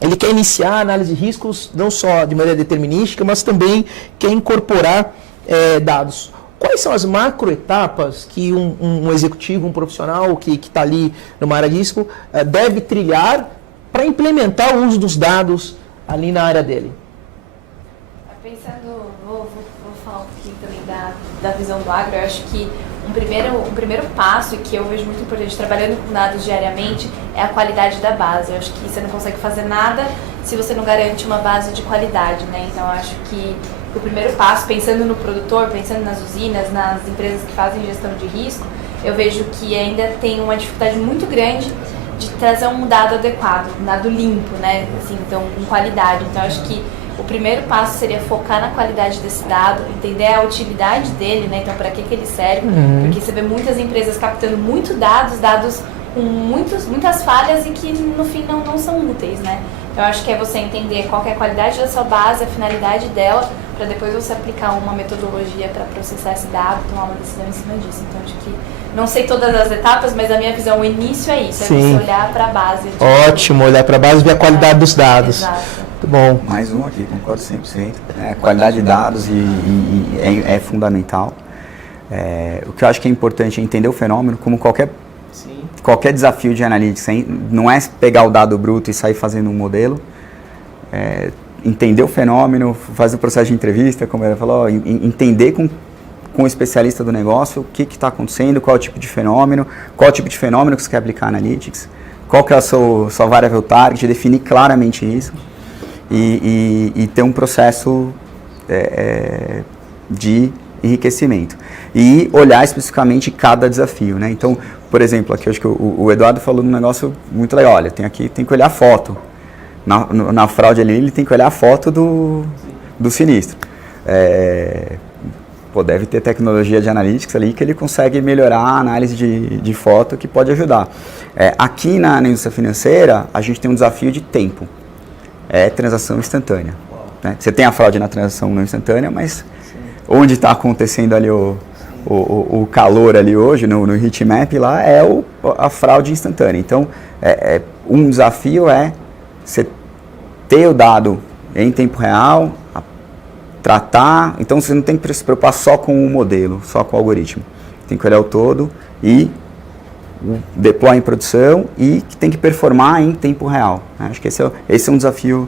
Ele quer iniciar a análise de riscos, não só de maneira determinística, mas também quer incorporar dados. Quais são as macroetapas que um executivo, um profissional que está ali numa área de risco deve trilhar para implementar o uso dos dados ali na área dele? Pensando, vou falar um pouquinho também da visão do agro. Eu acho que um primeiro passo, e que eu vejo muito importante trabalhando com dados diariamente, é a qualidade da base. Eu acho que você não consegue fazer nada se você não garante uma base de qualidade, né? Então, eu acho que o primeiro passo, pensando no produtor, pensando nas usinas, nas empresas que fazem gestão de risco, eu vejo que ainda tem uma dificuldade muito grande de trazer um dado adequado, um dado limpo, né? Assim, então, com qualidade. Então, acho que o primeiro passo seria focar na qualidade desse dado, entender a utilidade dele, né? Então, para que ele serve? Porque você vê muitas empresas captando dados com muitas falhas e que no fim não são úteis, né? Então, acho que é você entender qual que é a qualidade da sua base, a finalidade dela, para depois você aplicar uma metodologia para processar esse dado, tomar uma decisão em cima disso. Então, acho que não sei todas as etapas, mas a minha visão, o início é isso, Sim. é você olhar para a base. Ótimo, olhar para a base e ver a qualidade dos dados. Exato. Muito bom. Mais um aqui, concordo 100%. A qualidade de dados é fundamental. O que eu acho que é importante é entender o fenômeno como qualquer desafio de analytics. Não é pegar o dado bruto e sair fazendo um modelo. Entender o fenômeno, fazer o processo de entrevista, como ela falou, entender com o especialista do negócio o que está acontecendo, qual é o tipo de fenômeno, que você quer aplicar analytics, qual que é a sua variable target, definir claramente isso e ter um processo de enriquecimento e olhar especificamente cada desafio, né? Então, por exemplo, aqui eu acho que o Eduardo falou um negócio muito legal. Olha, tem que olhar a foto. Na fraude ali, ele tem que olhar a foto do sinistro. Deve ter tecnologia de analytics ali que ele consegue melhorar a análise de foto, que pode ajudar. Aqui na indústria financeira, a gente tem um desafio de tempo. Transação instantânea. Né? Você tem a fraude na transação não instantânea, mas onde está acontecendo ali o calor ali hoje, no heatmap lá, a fraude instantânea. Então, um desafio é você ter o dado em tempo real, tratar, então você não tem que se preocupar só com o modelo, só com o algoritmo. Tem que olhar o todo e deploy em produção e tem que performar em tempo real. Acho que esse é um desafio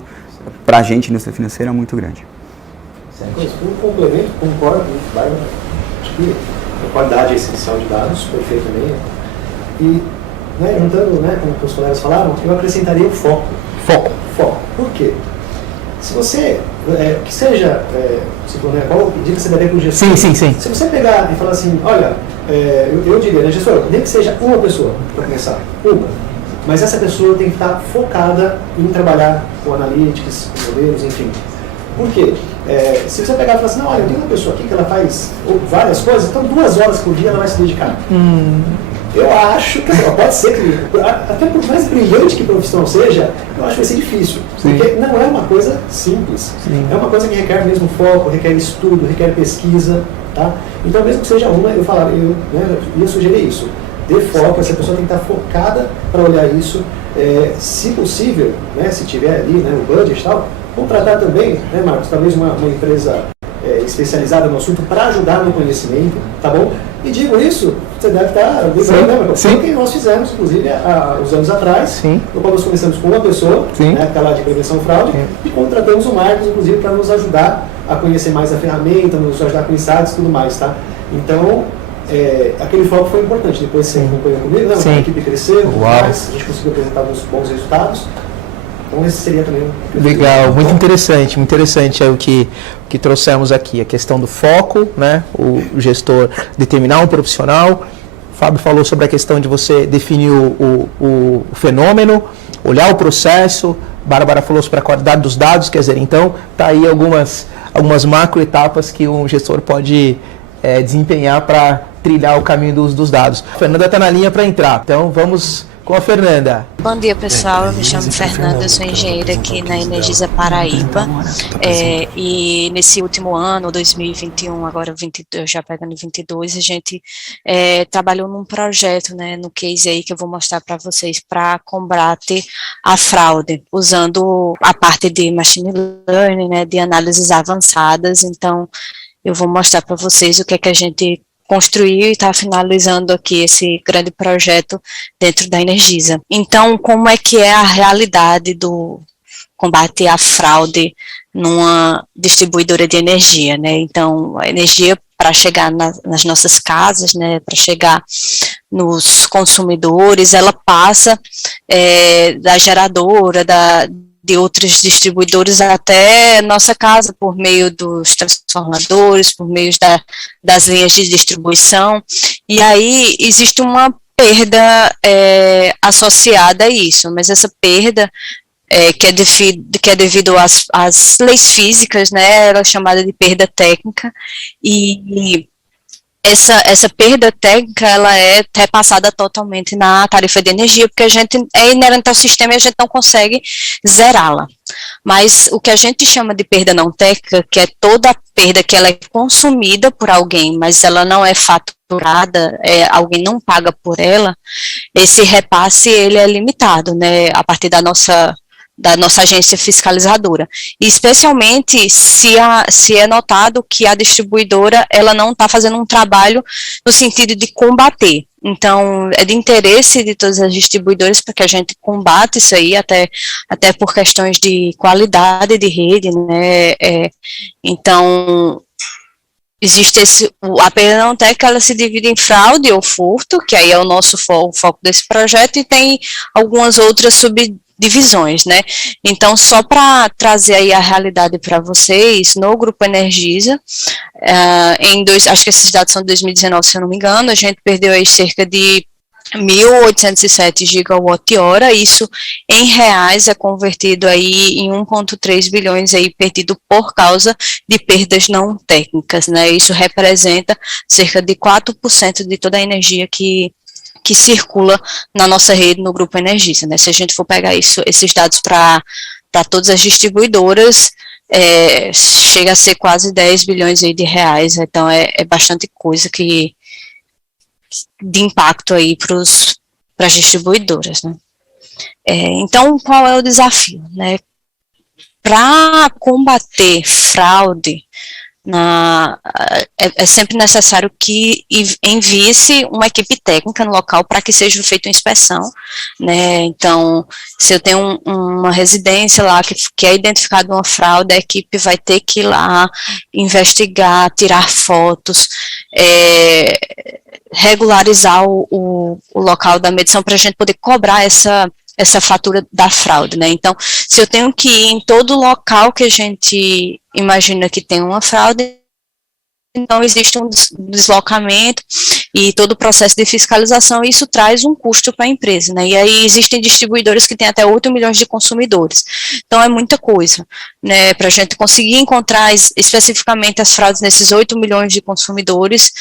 para a gente, indústria financeira, muito grande. Um complemento, concordo, acho que a qualidade é essencial de dados, perfeito também. E, juntando com os colegas falaram, eu acrescentaria o foco. Foco. Por quê? Se você, que seja, qual dica você daria para o gestor? Sim. Se você pegar e falar assim, olha, eu diria, né, gestor, nem que seja uma pessoa para começar, mas essa pessoa tem que estar focada em trabalhar com analytics, com modelos, enfim. Por quê? Se você pegar e falar assim, não, olha, eu tenho uma pessoa aqui que ela faz várias coisas, então 2 horas por dia ela vai se dedicar. Eu acho que pode ser que, até por mais brilhante que a profissão seja, eu acho que vai ser difícil. Sim. Porque não é uma coisa simples. Sim. É uma coisa que requer mesmo foco, requer estudo, requer pesquisa. Tá? Então, mesmo que seja uma, eu ia sugerir isso. Dê foco, essa pessoa tem que estar focada para olhar isso. Se possível, se tiver ali o budget e tal, contratar também, Marcos, talvez uma empresa especializada no assunto para ajudar no conhecimento, tá bom? E digo isso, você deve estar lembrando, foi o que nós fizemos, inclusive, há uns anos atrás, no qual nós começamos com uma pessoa, aquela de prevenção fraude, e contratamos o Marcos, inclusive, para nos ajudar a conhecer mais a ferramenta, nos ajudar com insights e tudo mais, tá? Então, aquele foco foi importante. Depois você acompanhou comigo, a equipe cresceu, a gente conseguiu apresentar uns bons resultados. Então esse seria também legal, muito interessante o que trouxemos aqui, a questão do foco, o gestor determinar um profissional. O Fábio falou sobre a questão de você definir o fenômeno, olhar o processo. Bárbara falou sobre a qualidade dos dados, quer dizer, então tá aí algumas macro etapas que um gestor pode desempenhar para trilhar o caminho dos dados. A Fernanda está na linha para entrar, então vamos com a Fernanda. Bom dia, pessoal. Eu me chamo Fernanda, eu sou engenheira aqui na Energisa Paraíba. E nesse último ano, 2021, agora já pegando 22, a gente trabalhou num projeto, no case aí que eu vou mostrar para vocês, para combater a fraude, usando a parte de machine learning, de análises avançadas. Então, eu vou mostrar para vocês o que é que a gente construiu e está finalizando aqui esse grande projeto dentro da Energisa. Então, como é que é a realidade do combate à fraude numa distribuidora de energia, Então, a energia, para chegar nas nossas casas, para chegar nos consumidores, ela passa da geradora, de outros distribuidores até nossa casa, por meio dos transformadores, por meio das linhas de distribuição, e aí existe uma perda associada a isso, mas essa perda que é devido às leis físicas, né, ela é chamada de perda técnica, e essa perda técnica, ela é repassada totalmente na tarifa de energia, porque a gente é inerente ao sistema e a gente não consegue zerá-la. Mas o que a gente chama de perda não técnica, que é toda a perda que ela é consumida por alguém, mas ela não é faturada, alguém não paga por ela, esse repasse, ele é limitado, né, a partir da nossa agência fiscalizadora, e especialmente se é notado que a distribuidora ela não está fazendo um trabalho no sentido de combater. Então, é de interesse de todas as distribuidoras para que a gente combate isso aí, até por questões de qualidade de rede, né, então, existe a perda não técnica, ela se divide em fraude ou furto, que aí é o nosso foco desse projeto, e tem algumas outras subdivisões, né? Então, só para trazer aí a realidade para vocês, no Grupo Energisa, acho que esses dados são de 2019, se eu não me engano, a gente perdeu aí cerca de 1.807 gigawatt-hora, isso em reais é convertido aí em 1,3 bilhões aí perdido por causa de perdas não técnicas, né? Isso representa cerca de 4% de toda a energia que circula na nossa rede no Grupo Energisa, né? Se a gente for pegar esses dados para todas as distribuidoras, chega a ser quase 10 bilhões aí de reais, então é bastante coisa de impacto aí para as distribuidoras, né? Então, qual é o desafio, né? Para combater fraude, é sempre necessário que envie-se uma equipe técnica no local para que seja feita uma inspeção, né? Então, se eu tenho uma residência lá que é identificada uma fraude, a equipe vai ter que ir lá investigar, tirar fotos, regularizar o local da medição para a gente poder cobrar essa fatura da fraude, né? Então, se eu tenho que ir em todo local que a gente imagina que tem uma fraude, então existe um deslocamento e todo o processo de fiscalização, e isso traz um custo para a empresa, né? E aí existem distribuidores que têm até 8 milhões de consumidores, então é muita coisa, né? Para a gente conseguir encontrar especificamente as fraudes nesses 8 milhões de consumidores,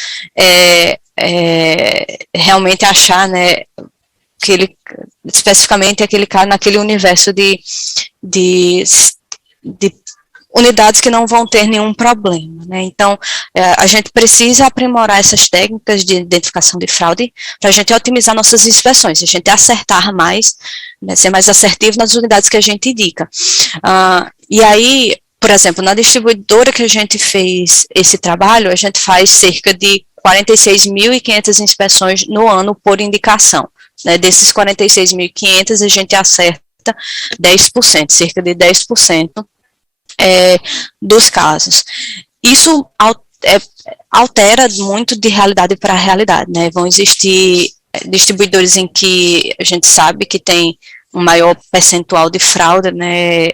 realmente achar, né, especificamente aquele cara naquele universo de unidades que não vão ter nenhum problema, né? Então, a gente precisa aprimorar essas técnicas de identificação de fraude para a gente otimizar nossas inspeções, a gente acertar mais, né, ser mais assertivo nas unidades que a gente indica. E aí, por exemplo, na distribuidora que a gente fez esse trabalho, a gente faz cerca de 46.500 inspeções no ano por indicação. Né, desses 46.500, a gente acerta 10%, cerca de 10% dos casos. Isso altera muito de realidade para realidade, né? Vão existir distribuidores em que a gente sabe que tem um maior percentual de fraude, né?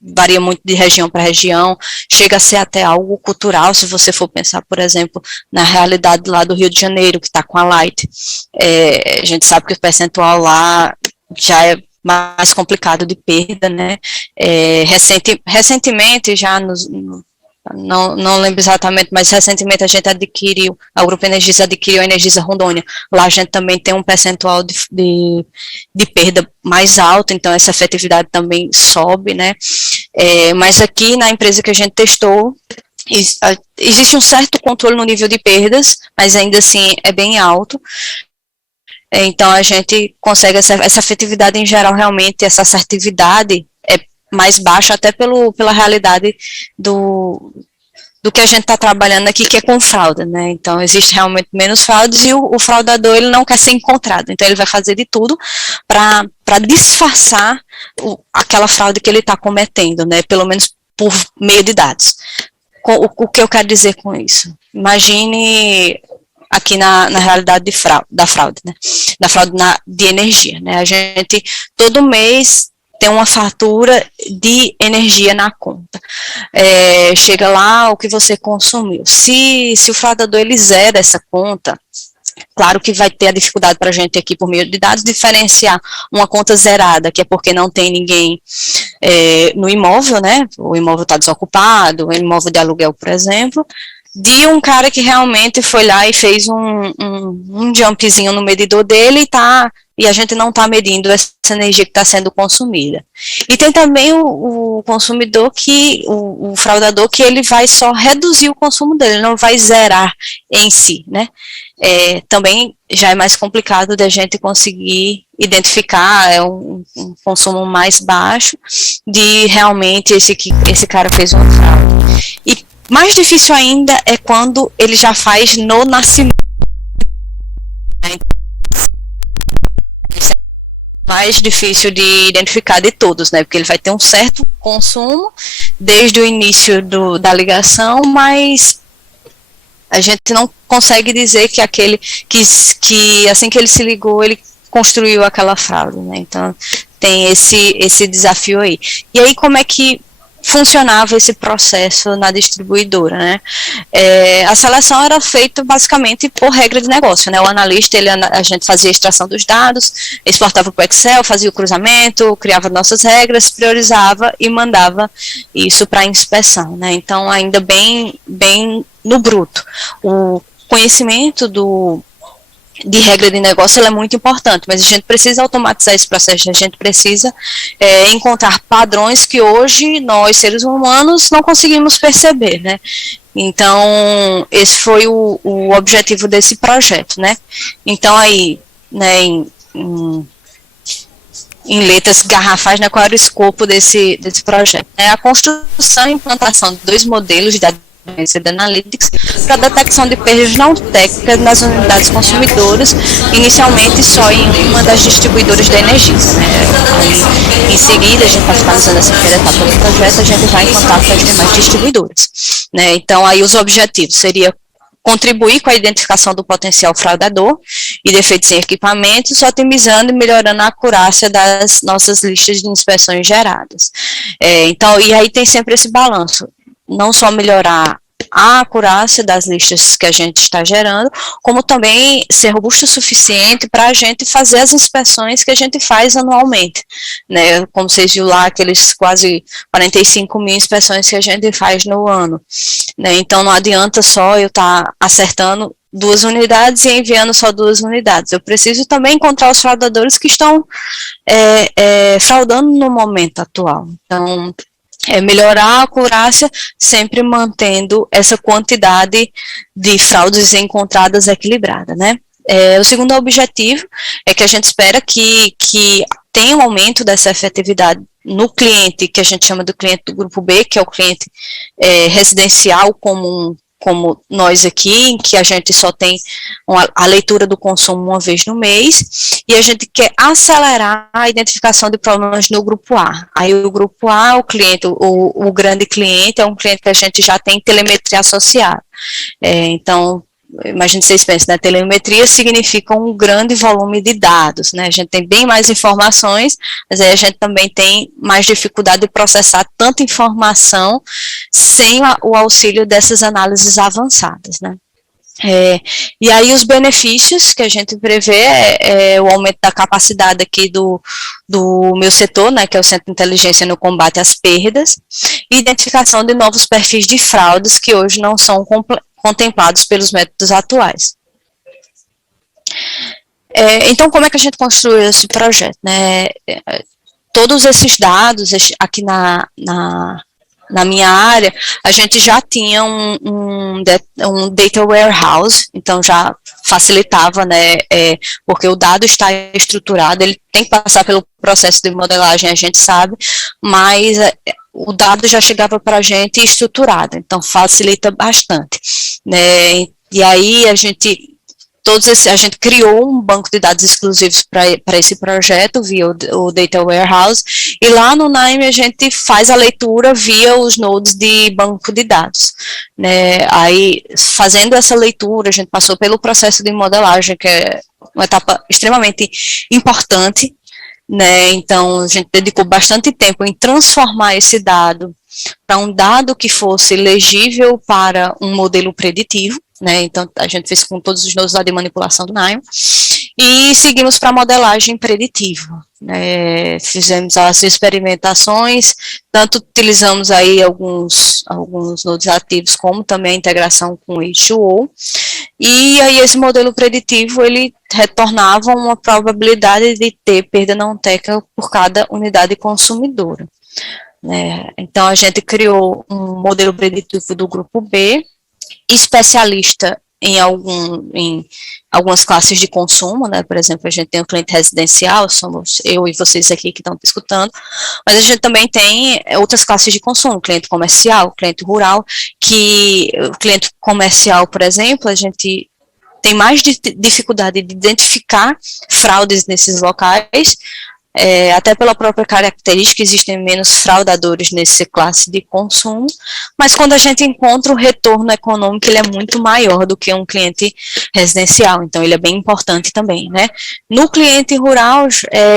Varia muito de região para região, chega a ser até algo cultural, se você for pensar, por exemplo, na realidade lá do Rio de Janeiro, que está com a Light, a gente sabe que o percentual lá já é mais complicado de perda, né? Recentemente, já não lembro exatamente, mas recentemente a Grupo Energisa adquiriu a Energisa Rondônia. Lá a gente também tem um percentual de perda mais alto, então essa efetividade também sobe, né? Mas aqui na empresa que a gente testou, existe um certo controle no nível de perdas, mas ainda assim é bem alto. Então a gente consegue essa efetividade em geral, realmente, essa assertividade é mais baixa até pela realidade do que a gente está trabalhando aqui, que é com fraude, né? Então, existe realmente menos fraudes e o fraudador, ele não quer ser encontrado. Então, ele vai fazer de tudo para disfarçar aquela fraude que ele está cometendo, né? Pelo menos por meio de dados. O que eu quero dizer com isso? Imagine aqui na realidade da fraude, né? Da fraude de energia, né? A gente, todo mês, tem uma fatura de energia na conta. Chega lá o que você consumiu. Se o fraudador ele zera essa conta, claro que vai ter a dificuldade para a gente aqui, por meio de dados, diferenciar uma conta zerada, que é porque não tem ninguém no imóvel, né? O imóvel está desocupado, o imóvel de aluguel, por exemplo, de um cara que realmente foi lá e fez um jumpzinho no medidor dele e a gente não está medindo essa energia que está sendo consumida. E tem também o consumidor o fraudador, que ele vai só reduzir o consumo dele, não vai zerar em si, né? Também já é mais complicado da gente conseguir identificar um consumo mais baixo de realmente esse cara fez uma fraude. E mais difícil ainda é quando ele já faz no nascimento. Mais difícil de identificar de todos, né? Porque ele vai ter um certo consumo desde o início da ligação, mas a gente não consegue dizer que que assim que ele se ligou, ele construiu aquela fraude, né? Então tem esse desafio aí. E aí como é que funcionava esse processo na distribuidora, né? A seleção era feita basicamente por regra de negócio, né? O analista, a gente fazia a extração dos dados, exportava para o Excel, fazia o cruzamento, criava nossas regras, priorizava e mandava isso para inspeção, né? Então, ainda bem no bruto. O conhecimento de regra de negócio, ela é muito importante, mas a gente precisa automatizar esse processo, a gente precisa encontrar padrões que hoje nós, seres humanos, não conseguimos perceber, né? Então, esse foi o objetivo desse projeto, né? Então, aí, né, em letras garrafais, né, qual era o escopo desse projeto? A construção e implantação de 2 modelos de da Analytics para detecção de perdas não técnicas nas unidades consumidoras, inicialmente só em uma das distribuidoras da energia, né? Aí, em seguida, a gente está finalizando essa primeira etapa do projeto, a gente vai em contato com as demais distribuidoras, né? Então, aí os objetivos seria contribuir com a identificação do potencial fraudador e defeitos em equipamentos, otimizando e melhorando a acurácia das nossas listas de inspeções geradas. Então, e aí tem sempre esse balanço, não só melhorar a acurácia das listas que a gente está gerando, como também ser robusto o suficiente para a gente fazer as inspeções que a gente faz anualmente, né? Como vocês viram lá, aqueles quase 45 mil inspeções que a gente faz no ano, né? Então, não adianta só eu estar acertando 2 unidades e enviando só 2 unidades. Eu preciso também encontrar os fraudadores que estão fraudando no momento atual. Então, melhorar a acurácia, sempre mantendo essa quantidade de fraudes encontradas equilibrada, né? O segundo objetivo é que a gente espera que tenha um aumento dessa efetividade no cliente, que a gente chama do cliente do grupo B, que é o cliente residencial comum, como nós aqui, em que a gente só tem a leitura do consumo uma vez no mês, e a gente quer acelerar a identificação de problemas no grupo A. Aí o grupo A, o cliente, o grande cliente, é um cliente que a gente já tem telemetria associada. Então, imagine vocês pensam, né? Telemetria significa um grande volume de dados, né? A gente tem bem mais informações, mas aí a gente também tem mais dificuldade de processar tanta informação sem o auxílio dessas análises avançadas, né? E aí os benefícios que a gente prevê o aumento da capacidade aqui do meu setor, né, que é o Centro de Inteligência no Combate às Perdas, e identificação de novos perfis de fraudes que hoje não são contemplados pelos métodos atuais. Então, como é que a gente construiu esse projeto, né? Todos esses dados aqui na minha área, a gente já tinha um data warehouse, então já facilitava, né, porque o dado está estruturado, ele tem que passar pelo processo de modelagem, a gente sabe, mas o dado já chegava para a gente estruturado, então facilita bastante, né? E aí a gente criou um banco de dados exclusivos para esse projeto via o Data Warehouse, e lá no Naime a gente faz a leitura via os nodes de banco de dados, né? Aí, fazendo essa leitura, a gente passou pelo processo de modelagem, que é uma etapa extremamente importante, né? Então, a gente dedicou bastante tempo em transformar esse dado para um dado que fosse legível para um modelo preditivo, né? Então, a gente fez com todos os nossos dados de manipulação do NION, e seguimos para a modelagem preditiva, né? Fizemos as experimentações, tanto utilizamos aí alguns nodos ativos, como também a integração com o H2O, e aí esse modelo preditivo, ele retornava uma probabilidade de ter perda não técnica por cada unidade consumidora, né? Então, a gente criou um modelo preditivo do grupo B, especialista em algumas classes de consumo, né? Por exemplo, a gente tem o cliente residencial, somos eu e vocês aqui que estão escutando, mas a gente também tem outras classes de consumo, cliente comercial, cliente rural, que o cliente comercial, por exemplo, a gente tem mais dificuldade de identificar fraudes nesses locais, até pela própria característica, existem menos fraudadores nessa classe de consumo, mas quando a gente encontra o retorno econômico, ele é muito maior do que um cliente residencial, então ele é bem importante também, né? No cliente rural,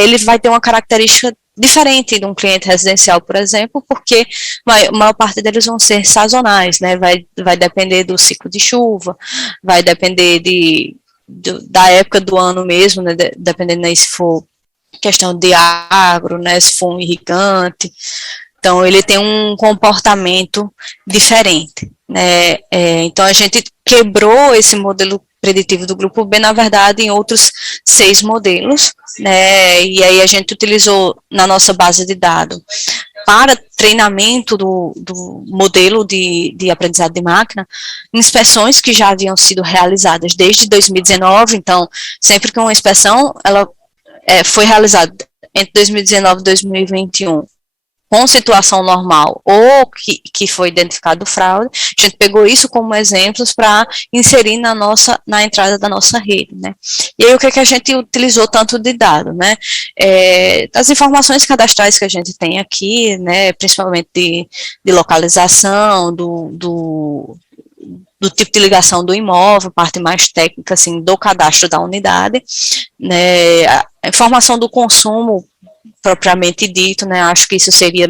ele vai ter uma característica diferente de um cliente residencial, por exemplo, porque a maior parte deles vão ser sazonais, né? Vai depender do ciclo de chuva, vai depender da época do ano mesmo, né? Dependendo aí se for questão de agro, né, se for um irrigante, então ele tem um comportamento diferente, né, então a gente quebrou esse modelo preditivo do grupo B, na verdade, em outros 6 modelos, né, e aí a gente utilizou na nossa base de dados para treinamento do modelo de aprendizado de máquina, inspeções que já haviam sido realizadas desde 2019, então, sempre que uma inspeção, ela foi realizado entre 2019 e 2021 com situação normal ou que foi identificado fraude, a gente pegou isso como exemplos para inserir na entrada da nossa rede, né? E aí o que a gente utilizou tanto de dado, né? Das informações cadastrais que a gente tem aqui, né? Principalmente de localização, do tipo de ligação do imóvel, parte mais técnica, assim, do cadastro da unidade, né, a informação do consumo, propriamente dito, né, acho que isso seria a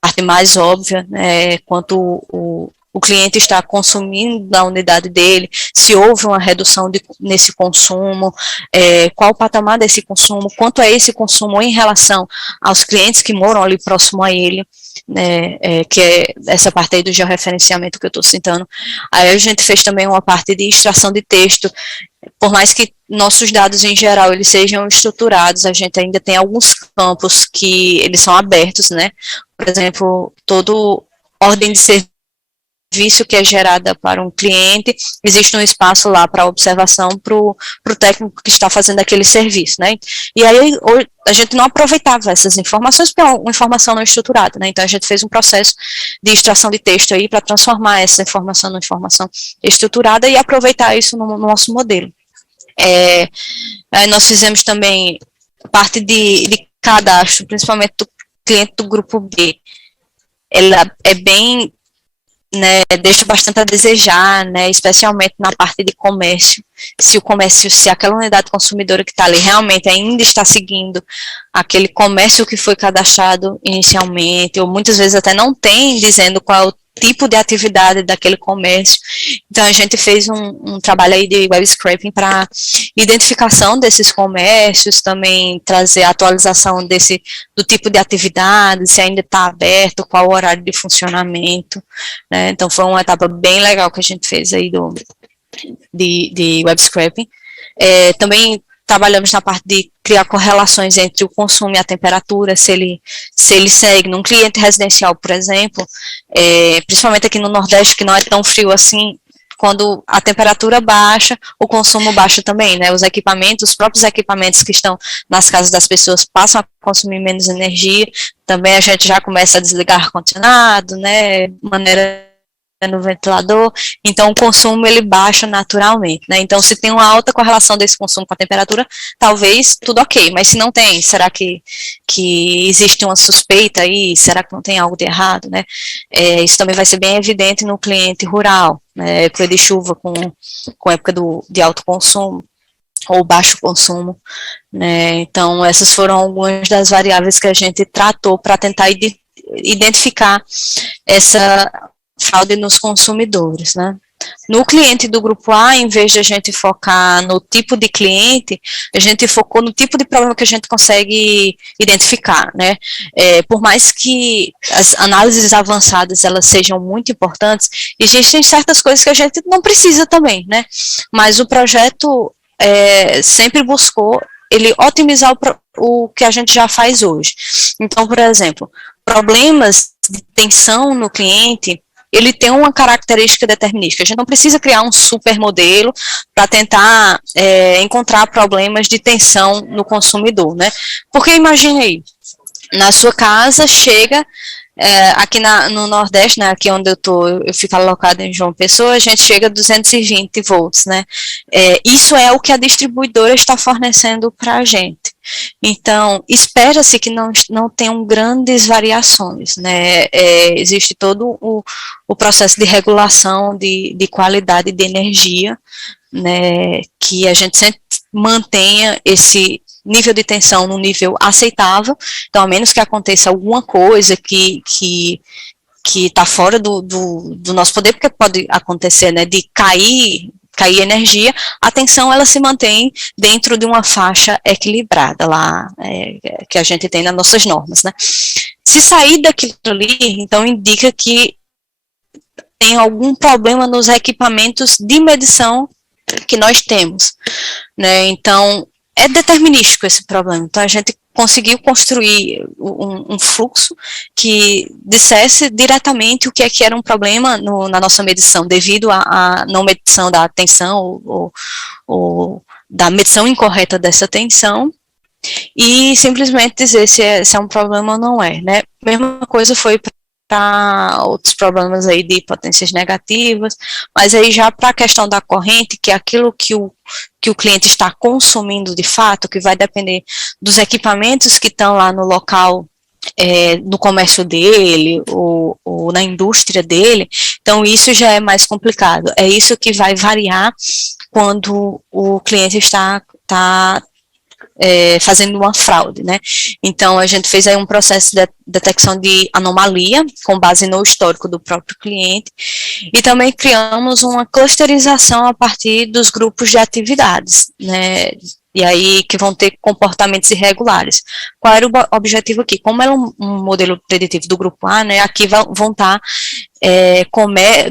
parte mais óbvia, né, quanto o cliente está consumindo da unidade dele, se houve uma redução nesse consumo, qual o patamar desse consumo, quanto é esse consumo em relação aos clientes que moram ali próximo a ele, né, que é essa parte aí do georreferenciamento que eu estou citando. Aí a gente fez também uma parte de extração de texto, por mais que nossos dados em geral eles sejam estruturados, a gente ainda tem alguns campos que eles são abertos, né, por exemplo, todo ordem de serviço que é gerada para um cliente, existe um espaço lá para observação para o técnico que está fazendo aquele serviço, né, e aí a gente não aproveitava essas informações porque é uma informação não estruturada, né, então a gente fez um processo de extração de texto aí para transformar essa informação numa informação estruturada e aproveitar isso no nosso modelo. Aí nós fizemos também parte de cadastro, principalmente do cliente do grupo B, ela é bem, né, deixa bastante a desejar, né, especialmente na parte de comércio, se aquela unidade consumidora que está ali realmente ainda está seguindo aquele comércio que foi cadastrado inicialmente, ou muitas vezes até não tem, dizendo qual é o tipo de atividade daquele comércio. Então a gente fez um trabalho aí de web scraping para identificação desses comércios, também trazer a atualização do tipo de atividade, se ainda está aberto, qual o horário de funcionamento, né? Então foi uma etapa bem legal que a gente fez aí de web scraping. Também trabalhamos na parte de criar correlações entre o consumo e a temperatura, se ele segue num cliente residencial, por exemplo, principalmente aqui no Nordeste, que não é tão frio assim, quando a temperatura baixa, o consumo baixa também, né? Os próprios equipamentos que estão nas casas das pessoas passam a consumir menos energia, também a gente já começa a desligar ar-condicionado, né? Maneira no ventilador, então o consumo ele baixa naturalmente, né? Então se tem uma alta correlação desse consumo com a temperatura, talvez tudo ok, mas se não tem, será que existe uma suspeita aí, será que não tem algo de errado, né? Isso também vai ser bem evidente no cliente rural, né? Época de chuva com época de alto consumo. ou baixo consumo, né? Então, essas foram algumas das variáveis que a gente tratou para tentar identificar essa fraude nos consumidores, né? No cliente do grupo A, em vez de a gente focar no tipo de cliente, a gente focou no tipo de problema que a gente consegue identificar, né? Por mais que as análises avançadas elas sejam muito importantes, existem certas coisas que a gente não precisa também, né? Mas o projeto sempre buscou ele otimizar o que a gente já faz hoje. Então, por exemplo, problemas de tensão no cliente, ele tem uma característica determinística. A gente não precisa criar um super modelo para tentar encontrar problemas de tensão no consumidor, né? Porque imagine aí, na sua casa chega, aqui no Nordeste, né, aqui onde eu fico alocada em João Pessoa, a gente chega a 220 volts, né? Isso é o que a distribuidora está fornecendo para a gente. Então, espera-se que não tenham grandes variações, né? Existe todo o processo de regulação de qualidade de energia, né, que a gente sempre mantenha esse nível de tensão num nível aceitável. Então, a menos que aconteça alguma coisa que está fora do nosso poder, porque pode acontecer, né, de cair energia, a tensão ela se mantém dentro de uma faixa equilibrada lá, que a gente tem nas nossas normas, né. Se sair daquilo ali, então indica que tem algum problema nos equipamentos de medição que nós temos, né. Então, é determinístico esse problema. Então, a gente conseguiu construir um fluxo que dissesse diretamente o que era um problema na nossa medição, devido à não medição da tensão ou da medição incorreta dessa tensão, e simplesmente dizer se é um problema ou não é, né? Mesma coisa foi para outros problemas aí de potências negativas, mas aí já para a questão da corrente, que é aquilo que o cliente está consumindo de fato, que vai depender dos equipamentos que estão lá no local, no comércio dele, ou na indústria dele, então isso já é mais complicado. É isso que vai variar quando o cliente está fazendo uma fraude, né? Então, a gente fez aí um processo de detecção de anomalia, com base no histórico do próprio cliente, e também criamos uma clusterização a partir dos grupos de atividades, né? E aí que vão ter comportamentos irregulares. Qual era o objetivo aqui? Como era um modelo preditivo do grupo A, né, aqui vão estar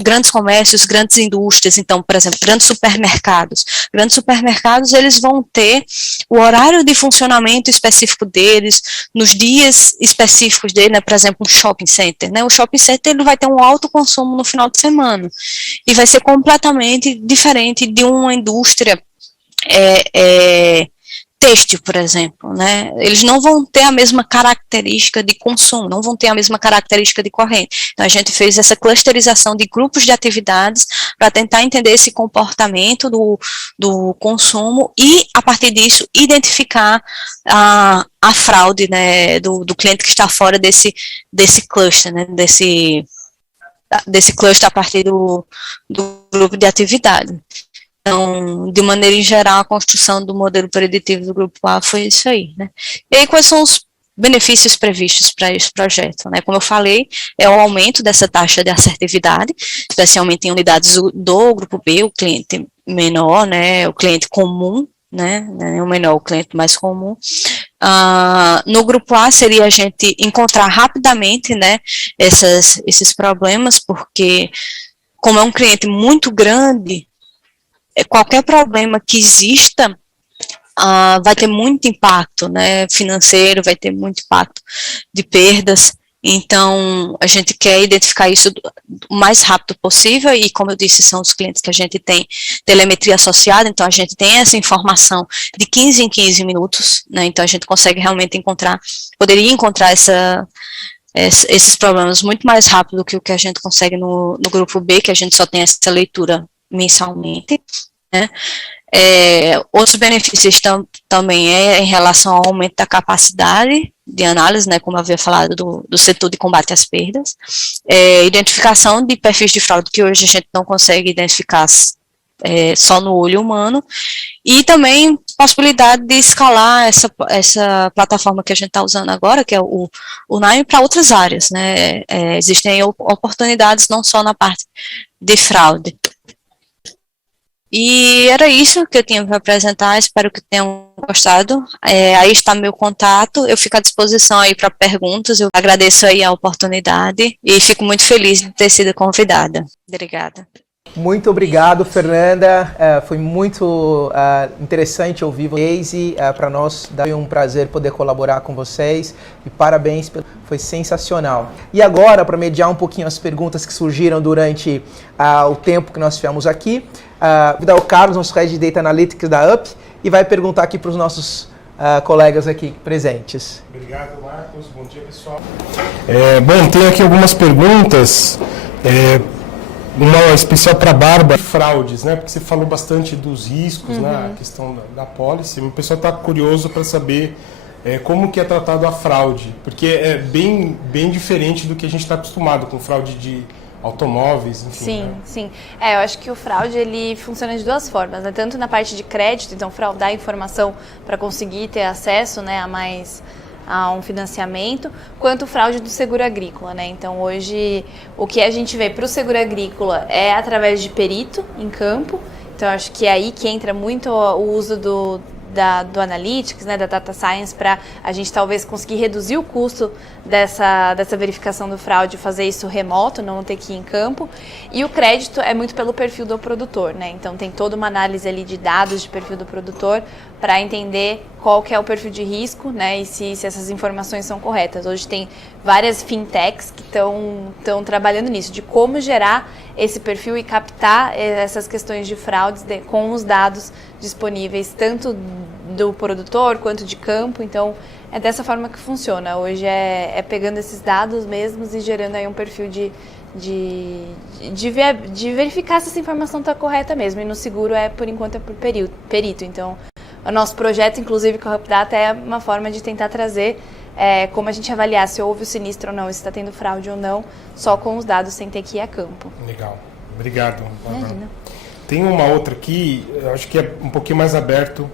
grandes comércios, grandes indústrias, então, por exemplo, grandes supermercados. Grandes supermercados, eles vão ter o horário de funcionamento específico deles, nos dias específicos dele, né, por exemplo, um shopping center, né, o shopping center ele vai ter um alto consumo no final de semana, e vai ser completamente diferente de uma indústria têxtil, por exemplo, né? Eles não vão ter a mesma característica de consumo, não vão ter a mesma característica de corrente. Então, a gente fez essa clusterização de grupos de atividades para tentar entender esse comportamento do consumo e, a partir disso, identificar a fraude, né, do cliente que está fora desse cluster, né, desse cluster a partir do grupo de atividade. Então, de maneira em geral, a construção do modelo preditivo do Grupo A foi isso aí, né? E aí, quais são os benefícios previstos para esse projeto, né? Como eu falei, é o aumento dessa taxa de assertividade, especialmente em unidades do Grupo B, o cliente menor, né? O cliente comum, né? O menor, o cliente mais comum. No Grupo A seria a gente encontrar rapidamente, né, esses problemas, porque como é um cliente muito grande, qualquer problema que exista vai ter muito impacto, né, financeiro, vai ter muito impacto de perdas. Então, a gente quer identificar isso o mais rápido possível e, como eu disse, são os clientes que a gente tem telemetria associada, então a gente tem essa informação de 15 em 15 minutos, né, então a gente consegue realmente poderia encontrar esses problemas muito mais rápido do que o que a gente consegue no Grupo B, que a gente só tem essa leitura mensalmente, né. Outros benefícios também em relação ao aumento da capacidade de análise, né, como eu havia falado, do setor de combate às perdas, identificação de perfis de fraude que hoje a gente não consegue identificar só no olho humano, e também possibilidade de escalar essa plataforma que a gente está usando agora, que é o NAIM, para outras áreas, né? Existem oportunidades não só na parte de fraude. E era isso que eu tinha para apresentar, espero que tenham gostado. Aí está meu contato, eu fico à disposição aí para perguntas, eu agradeço aí a oportunidade e fico muito feliz de ter sido convidada. Obrigada. Muito obrigado, Fernanda. Foi muito interessante ouvir vocês e para nós foi um prazer poder colaborar com vocês e parabéns, foi sensacional. E agora, para mediar um pouquinho as perguntas que surgiram durante o tempo que nós tivemos aqui, vou dar o Carlos, nosso Head de Data Analytics da UP, e vai perguntar aqui para os nossos colegas aqui presentes. Obrigado, Marcos. Bom dia, pessoal. Bom, tem aqui algumas perguntas. Uma especial para a Bárbara, fraudes, né? Porque você falou bastante dos riscos, né? A questão da policy. O pessoal está curioso para saber como que é tratado a fraude, porque é bem diferente do que a gente está acostumado com fraude de automóveis, enfim. Sim, né? sim. Eu acho que o fraude, ele funciona de duas formas, né? Tanto na parte de crédito, então fraudar a informação para conseguir ter acesso, né, a um financiamento, quanto fraude do seguro agrícola, né? Então hoje o que a gente vê para o seguro agrícola é através de perito em campo, então acho que é aí que entra muito o uso do Analytics, né, da Data Science, para a gente talvez conseguir reduzir o custo dessa verificação do fraude, fazer isso remoto, não ter que ir em campo. E o crédito é muito pelo perfil do produtor, né? Então tem toda uma análise ali de dados de perfil do produtor para entender qual que é o perfil de risco, né, e se essas informações são corretas. Hoje tem várias fintechs que estão trabalhando nisso, de como gerar esse perfil e captar essas questões de fraudes com os dados disponíveis, tanto do produtor quanto de campo. Então, é dessa forma que funciona. Hoje é pegando esses dados mesmos e gerando aí um perfil de verificar se essa informação está correta mesmo. E no seguro, por enquanto, é por perito. Então, o nosso projeto, inclusive, com a UpData, é uma forma de tentar trazer como a gente avaliar se houve o sinistro ou não, se está tendo fraude ou não, só com os dados, sem ter que ir a campo. Legal. Obrigado. Imagina. Tem uma outra aqui, eu acho que é um pouquinho mais aberto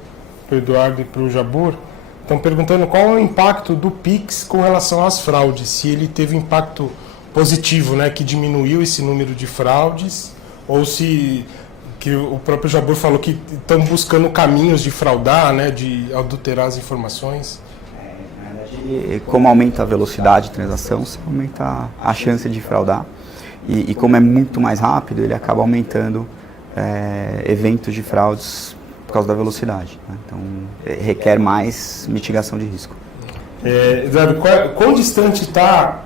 para o Eduardo e para o Jabbour. Estão perguntando qual é o impacto do Pix com relação às fraudes, se ele teve impacto positivo, né, que diminuiu esse número de fraudes, ou se que o próprio Jabbour falou que estão buscando caminhos de fraudar, né, de adulterar as informações. Na verdade, como aumenta a velocidade de transação, você aumenta a chance de fraudar. E como é muito mais rápido, ele acaba aumentando eventos de fraudes por causa da velocidade, né? Então, requer mais mitigação de risco. Eduardo, quão distante está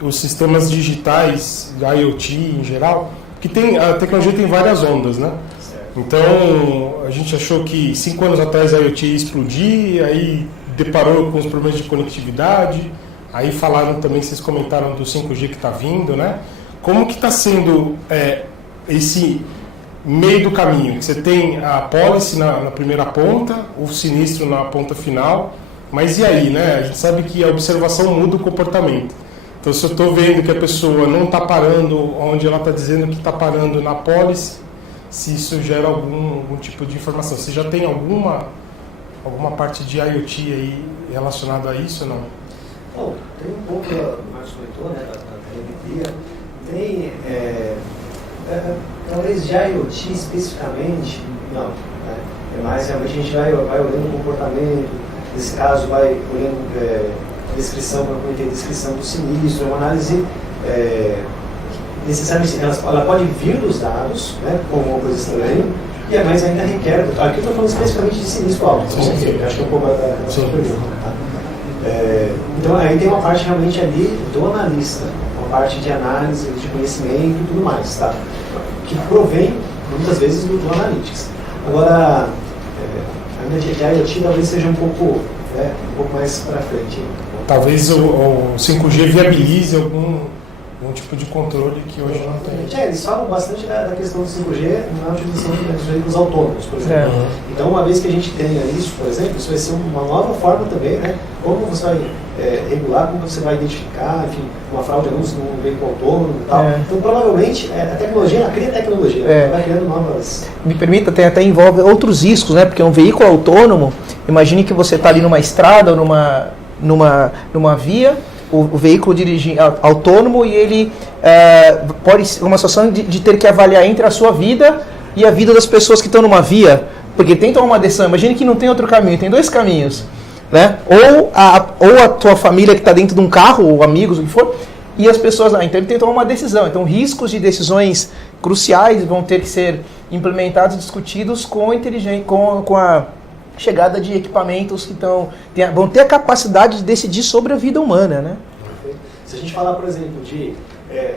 os sistemas digitais, IoT em geral? Porque a tecnologia tem várias ondas, né? Então, a gente achou que 5 anos atrás a IoT ia explodir, aí deparou com os problemas de conectividade, aí falaram também, vocês comentaram do 5G que está vindo, né? Como que está sendo esse meio do caminho? Você tem a policy na primeira ponta, o sinistro na ponta final, mas e aí, né? A gente sabe que a observação muda o comportamento. Então, se eu estou vendo que a pessoa não está parando onde ela está dizendo que está parando na policy, se isso gera algum tipo de informação. Você já tem alguma parte de IoT aí relacionada a isso ou não? Bom, tem um pouco, o Marcos comentou, né, da telemetria. Tem, talvez de IoT especificamente, não. Né? É mais, realmente, a gente vai olhando o comportamento, nesse caso, vai olhando descrição do sinistro, é uma análise necessariamente, ela pode vir dos dados, né, como uma coisa estranha, e é mais ainda requer, aqui eu estou falando especificamente de sinistro alto, acho que é um pouco da sua pergunta. Tá? Então aí tem uma parte realmente ali do analista, uma parte de análise, de conhecimento e tudo mais, tá? Que provém muitas vezes do Analytics. Agora, ainda de IoT talvez seja um pouco mais para frente. Talvez o 5G viabilize algum tipo de controle que hoje não tem. Eles falam bastante da questão do 5G na utilização dos veículos autônomos, por exemplo. Então, uma vez que a gente tenha isso, por exemplo, isso vai ser uma nova forma também, né? Como você vai regular, como você vai identificar, enfim, uma fraude de anúncio num veículo autônomo e tal. Então, provavelmente, a tecnologia, ela cria tecnologia, ela vai criando novas... Me permita, até envolve outros riscos, né? Porque um veículo autônomo, imagine que você está ali numa estrada ou numa via, o veículo autônomo, e ele pode ser uma situação de ter que avaliar entre a sua vida e a vida das pessoas que estão numa via, porque tem que tomar uma decisão. Imagine que não tem outro caminho, tem dois caminhos, né? Ou a tua família que está dentro de um carro, ou amigos, o que for, e as pessoas lá. Então ele tem que tomar uma decisão. Então riscos de decisões cruciais vão ter que ser implementados e discutidos com a chegada de equipamentos que vão ter a capacidade de decidir sobre a vida humana, né? Se a gente falar, por exemplo, de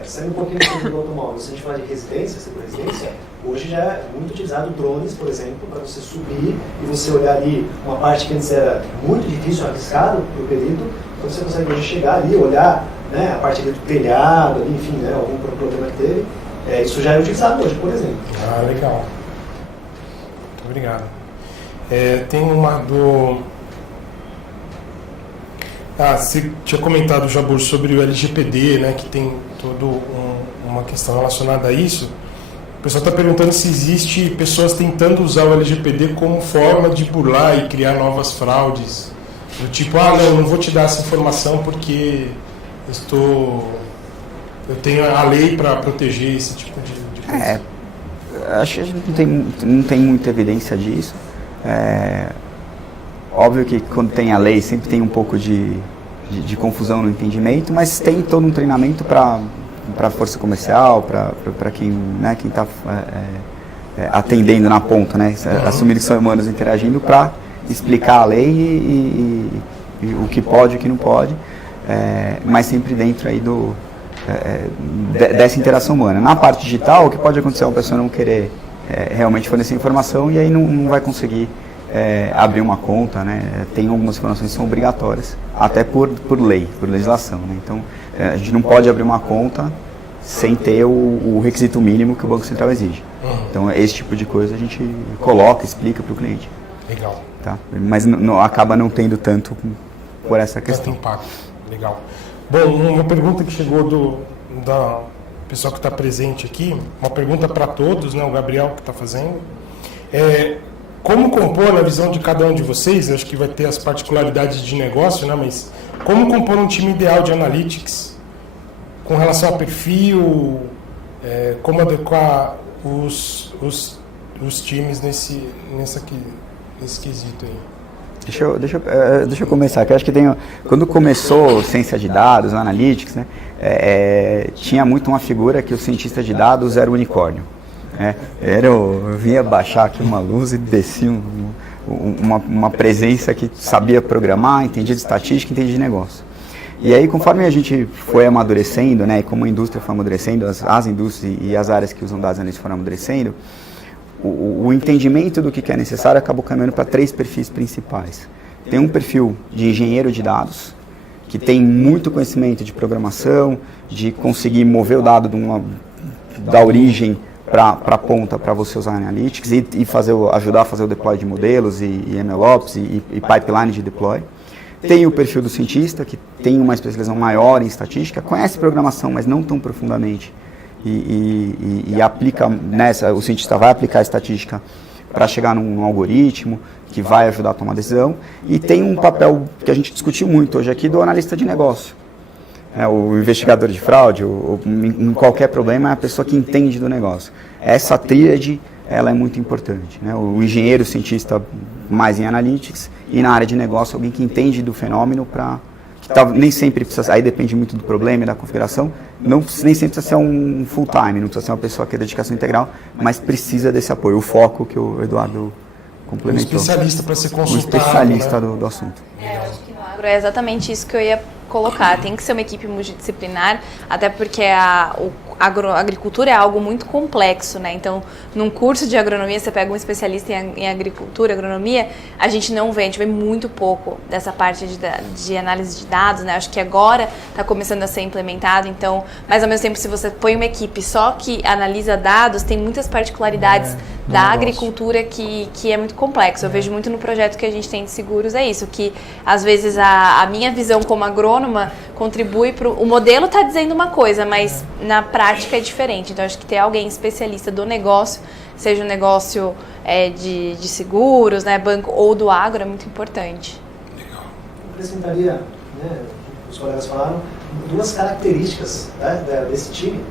sair um pouquinho do automóvel, se a gente falar de residência, segura residência, hoje já é muito utilizado drones, por exemplo, para você subir e você olhar ali uma parte que antes era muito difícil, arriscado para o perito, então você consegue hoje chegar ali, olhar, né, a parte do telhado, ali, enfim, né, algum problema que teve. Isso já é utilizado hoje, por exemplo. Ah, legal. Muito obrigado. Tem uma do... você tinha comentado, Jabur, sobre o LGPD, né, que tem toda uma questão relacionada a isso. O pessoal está perguntando se existe pessoas tentando usar o LGPD como forma de burlar e criar novas fraudes. Do tipo, não vou te dar essa informação porque eu tenho a lei para proteger esse tipo de coisa. Acho que a gente não tem muita evidência disso. Óbvio que quando tem a lei sempre tem um pouco de confusão no entendimento, mas tem todo um treinamento para a força comercial, para quem está atendendo na ponta, né? Assumir que são humanos interagindo para explicar a lei e o que pode e o que não pode, mas sempre dentro aí dessa interação humana. Na parte digital, o que pode acontecer é uma pessoa não querer realmente fornecer informação e aí não vai conseguir abrir uma conta, né? Tem algumas informações que são obrigatórias, até por lei, por legislação, né? Então, a gente não pode abrir uma conta sem ter o requisito mínimo que o Banco Central exige. Então, esse tipo de coisa a gente coloca, explica para o cliente. Legal. Tá? Mas acaba não tendo tanto por essa questão. Tanto impacto. Legal. Bom, uma pergunta que chegou da pessoa que está presente aqui, uma pergunta para todos, né? O Gabriel que está fazendo. Como compor, na visão de cada um de vocês, acho que vai ter as particularidades de negócio, né? Mas como compor um time ideal de analytics com relação a perfil, como adequar os times nesse quesito aí? Deixa eu começar, que eu acho que quando começou ciência de dados, analytics, né, tinha muito uma figura que o cientista de dados era o unicórnio. Eu vinha baixar aqui uma luz e descia uma presença que sabia programar, entendia de estatística, entendia de negócio. E aí, conforme a gente foi amadurecendo, né, e como a indústria foi amadurecendo, as indústrias e as áreas que usam dados analíticos foram amadurecendo, o entendimento do que é necessário acabou caminhando para 3 perfis principais. Tem um perfil de engenheiro de dados, que tem muito conhecimento de programação, de conseguir mover o dado da origem para a ponta para você usar Analytics e ajudar a fazer o deploy de modelos e MLOps e pipeline de deploy. Tem o perfil do cientista, que tem uma especialização maior em estatística, conhece programação, mas não tão profundamente, e aplica nessa, o cientista vai aplicar a estatística para chegar num algoritmo que vai ajudar a tomar decisão. E tem um papel que a gente discutiu muito hoje aqui do analista de negócio. O investigador de fraude, em qualquer problema, é a pessoa que entende do negócio. Essa tríade, ela é muito importante, né? O engenheiro, o cientista mais em analytics, e na área de negócio, alguém que entende do fenômeno nem sempre precisa, aí depende muito do problema e da configuração, nem sempre precisa ser um full time, não precisa ser uma pessoa que é dedicação integral, mas precisa desse apoio, o foco que o Eduardo complementou. Um especialista para ser consultado. Um especialista, né, do assunto. Eu acho que no agro é exatamente isso que eu ia colocar. Tem que ser uma equipe multidisciplinar, até porque a agricultura é algo muito complexo, né? Então, num curso de agronomia, você pega um especialista em agricultura, agronomia, a gente vê muito pouco dessa parte de análise de dados, né? Acho que agora está começando a ser implementado, então, mas ao mesmo tempo, se você põe uma equipe só que analisa dados, tem muitas particularidades da agricultura que é muito complexo. Eu vejo muito no projeto que a gente tem de seguros, é isso, que às vezes a minha visão como agrônoma contribui para o modelo está dizendo uma coisa, mas na prática é diferente. Então acho que ter alguém especialista do negócio, seja um negócio de seguros, né, banco ou do agro, é muito importante. Eu acrescentaria, né, os colegas falaram, duas características, né, desse time.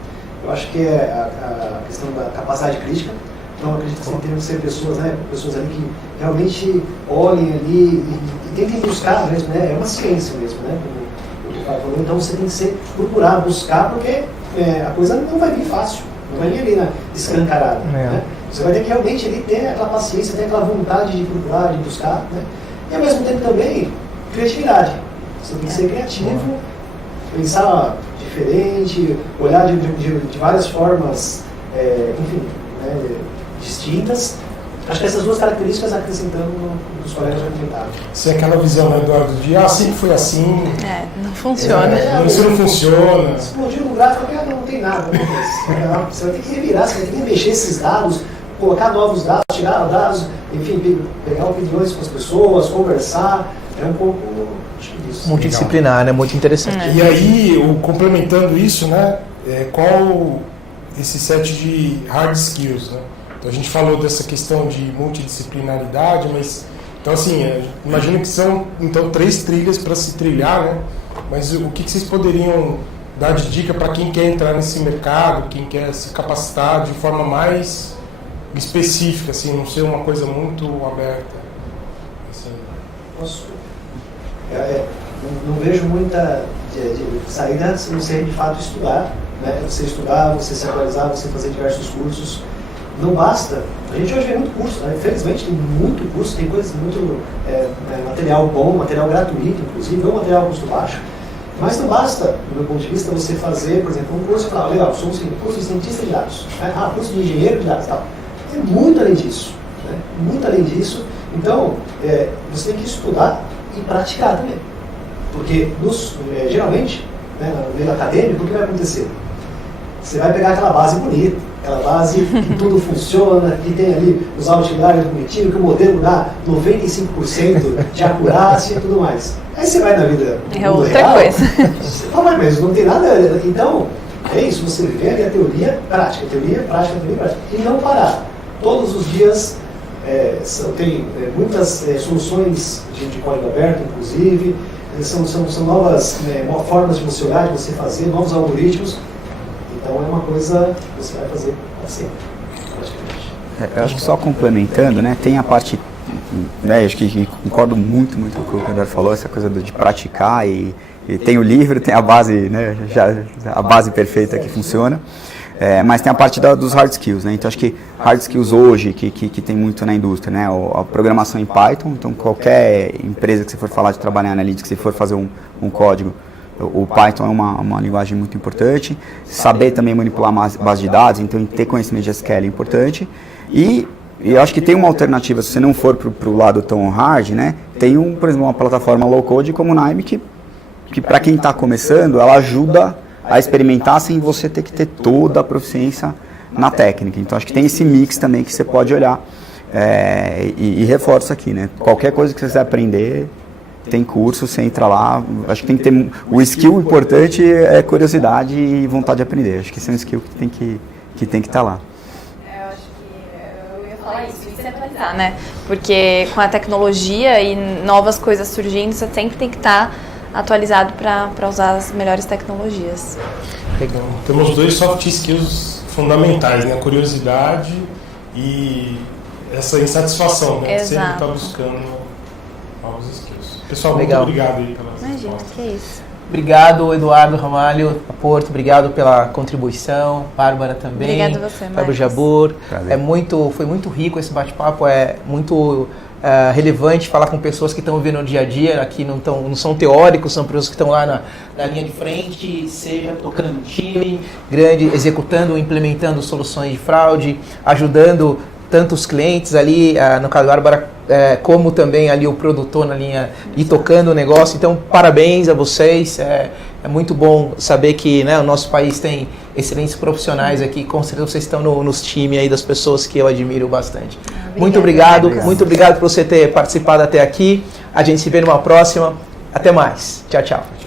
Eu acho que é a questão da capacidade crítica. Então, eu acredito que tem que ser pessoas, né, pessoas ali que realmente olhem ali e tentem buscar mesmo, né, é uma ciência mesmo, né, como o Ricardo falou. Então, você tem que procurar buscar, porque a coisa não vai vir fácil, não vai vir ali escancarada, né? Você vai ter que realmente ali ter aquela paciência, ter aquela vontade de procurar, de buscar, né, e ao mesmo tempo também, criatividade. Você tem que ser criativo, pensar diferente, olhar de várias formas, enfim, né, distintas. Acho que essas duas características acrescentando os colegas já comentaram. Se é aquela visão, né, Eduardo, de sempre foi assim. Não funciona. Isso não funciona. Explodiu no gráfico, não tem nada. Você vai ter que revirar, você vai ter que mexer esses dados, colocar novos dados, tirar dados, enfim, pegar opiniões com as pessoas, conversar. É um pouco disso. Multidisciplinar, né? Muito interessante. E aí, complementando isso, né, qual esse set de hard skills, né? Então a gente falou dessa questão de multidisciplinaridade, mas então assim, imagino que são então 3 trilhas para se trilhar, né? Mas o que vocês poderiam dar de dica para quem quer entrar nesse mercado, quem quer se capacitar de forma mais específica, assim, não ser uma coisa muito aberta? Assim. Não vejo muita saída se você de fato estudar, né? Você estudar, você se atualizar, você fazer diversos cursos. Não basta. A gente hoje vê muito curso, né? Infelizmente tem muito curso, tem coisas muito material bom, material gratuito, inclusive, ou material custo baixo. Mas não basta, do meu ponto de vista, você fazer, por exemplo, um curso e falar, legal, sou um curso de cientista de dados, né? Curso de engenheiro de dados, tal. Tem muito além disso, né? Muito além disso. Então, você tem que estudar e praticar também. Porque, geralmente, né, no meio acadêmico, o que vai acontecer? Você vai pegar aquela base bonita, aquela base que tudo funciona, que tem ali os outliers bonitinhos, que o modelo dá 95% de acurácia e tudo mais. Aí você vai na vida outra real, coisa. Você fala, mas não tem nada. Então, é isso, você vê ali a teoria prática, teoria prática, teoria prática. E não parar. Todos os dias tem muitas soluções de código aberto, inclusive. São novas formas de você olhar, de você fazer, novos algoritmos. Então é uma coisa que você vai fazer assim, praticamente. Eu acho que só complementando, né, tem a parte, né, acho que concordo muito com o que o Eduardo falou, essa coisa de praticar e tem o livro, tem a base, né, a base perfeita que funciona, mas tem a parte dos hard skills, né, então acho que hard skills hoje, que tem muito na indústria, né, a programação em Python, então qualquer empresa que você for falar de trabalhar em analytics, se for fazer um código, o Python é uma linguagem muito importante. Saber também manipular base de dados, então ter conhecimento de SQL é importante. E eu acho que tem uma alternativa, se você não for para o lado tão hard, né? Tem, por exemplo, uma plataforma low-code como o Nime, que para quem está começando, ela ajuda a experimentar sem você ter que ter toda a proficiência na técnica. Então acho que tem esse mix também que você pode olhar e reforço aqui, né? Qualquer coisa que você quiser aprender, tem curso, você entra lá, acho que tem que ter, o skill importante é curiosidade e vontade de aprender, acho que esse é um skill que tem que estar lá. Eu acho que eu ia falar isso e se atualizar, né? Porque com a tecnologia e novas coisas surgindo, você sempre tem que estar atualizado para usar as melhores tecnologias. Legal. Temos 2 soft skills fundamentais, né? A curiosidade e essa insatisfação, né? Exato. Sempre estar buscando novos skills. Pessoal, Legal. Muito obrigado aí pelas Imagina, respostas. que é isso. Obrigado, Eduardo Ramalho, Porto, obrigado pela contribuição, Bárbara também. Obrigada a você, Fábio Marcos. Jabor. Prazer. Foi muito rico esse bate-papo, muito relevante falar com pessoas que estão vivendo no dia a dia, aqui não são teóricos, são pessoas que estão lá na linha de frente, seja tocando um time grande, executando, implementando soluções de fraude, ajudando tanto os clientes ali, no caso da Bárbara, como também ali o produtor na linha e tocando o negócio. Então, parabéns a vocês. É muito bom saber que, né, o nosso país tem excelentes profissionais aqui. Com certeza vocês estão nos times aí das pessoas que eu admiro bastante. Muito obrigado. Muito obrigado por você ter participado até aqui. A gente se vê numa próxima. Até mais. Tchau, tchau.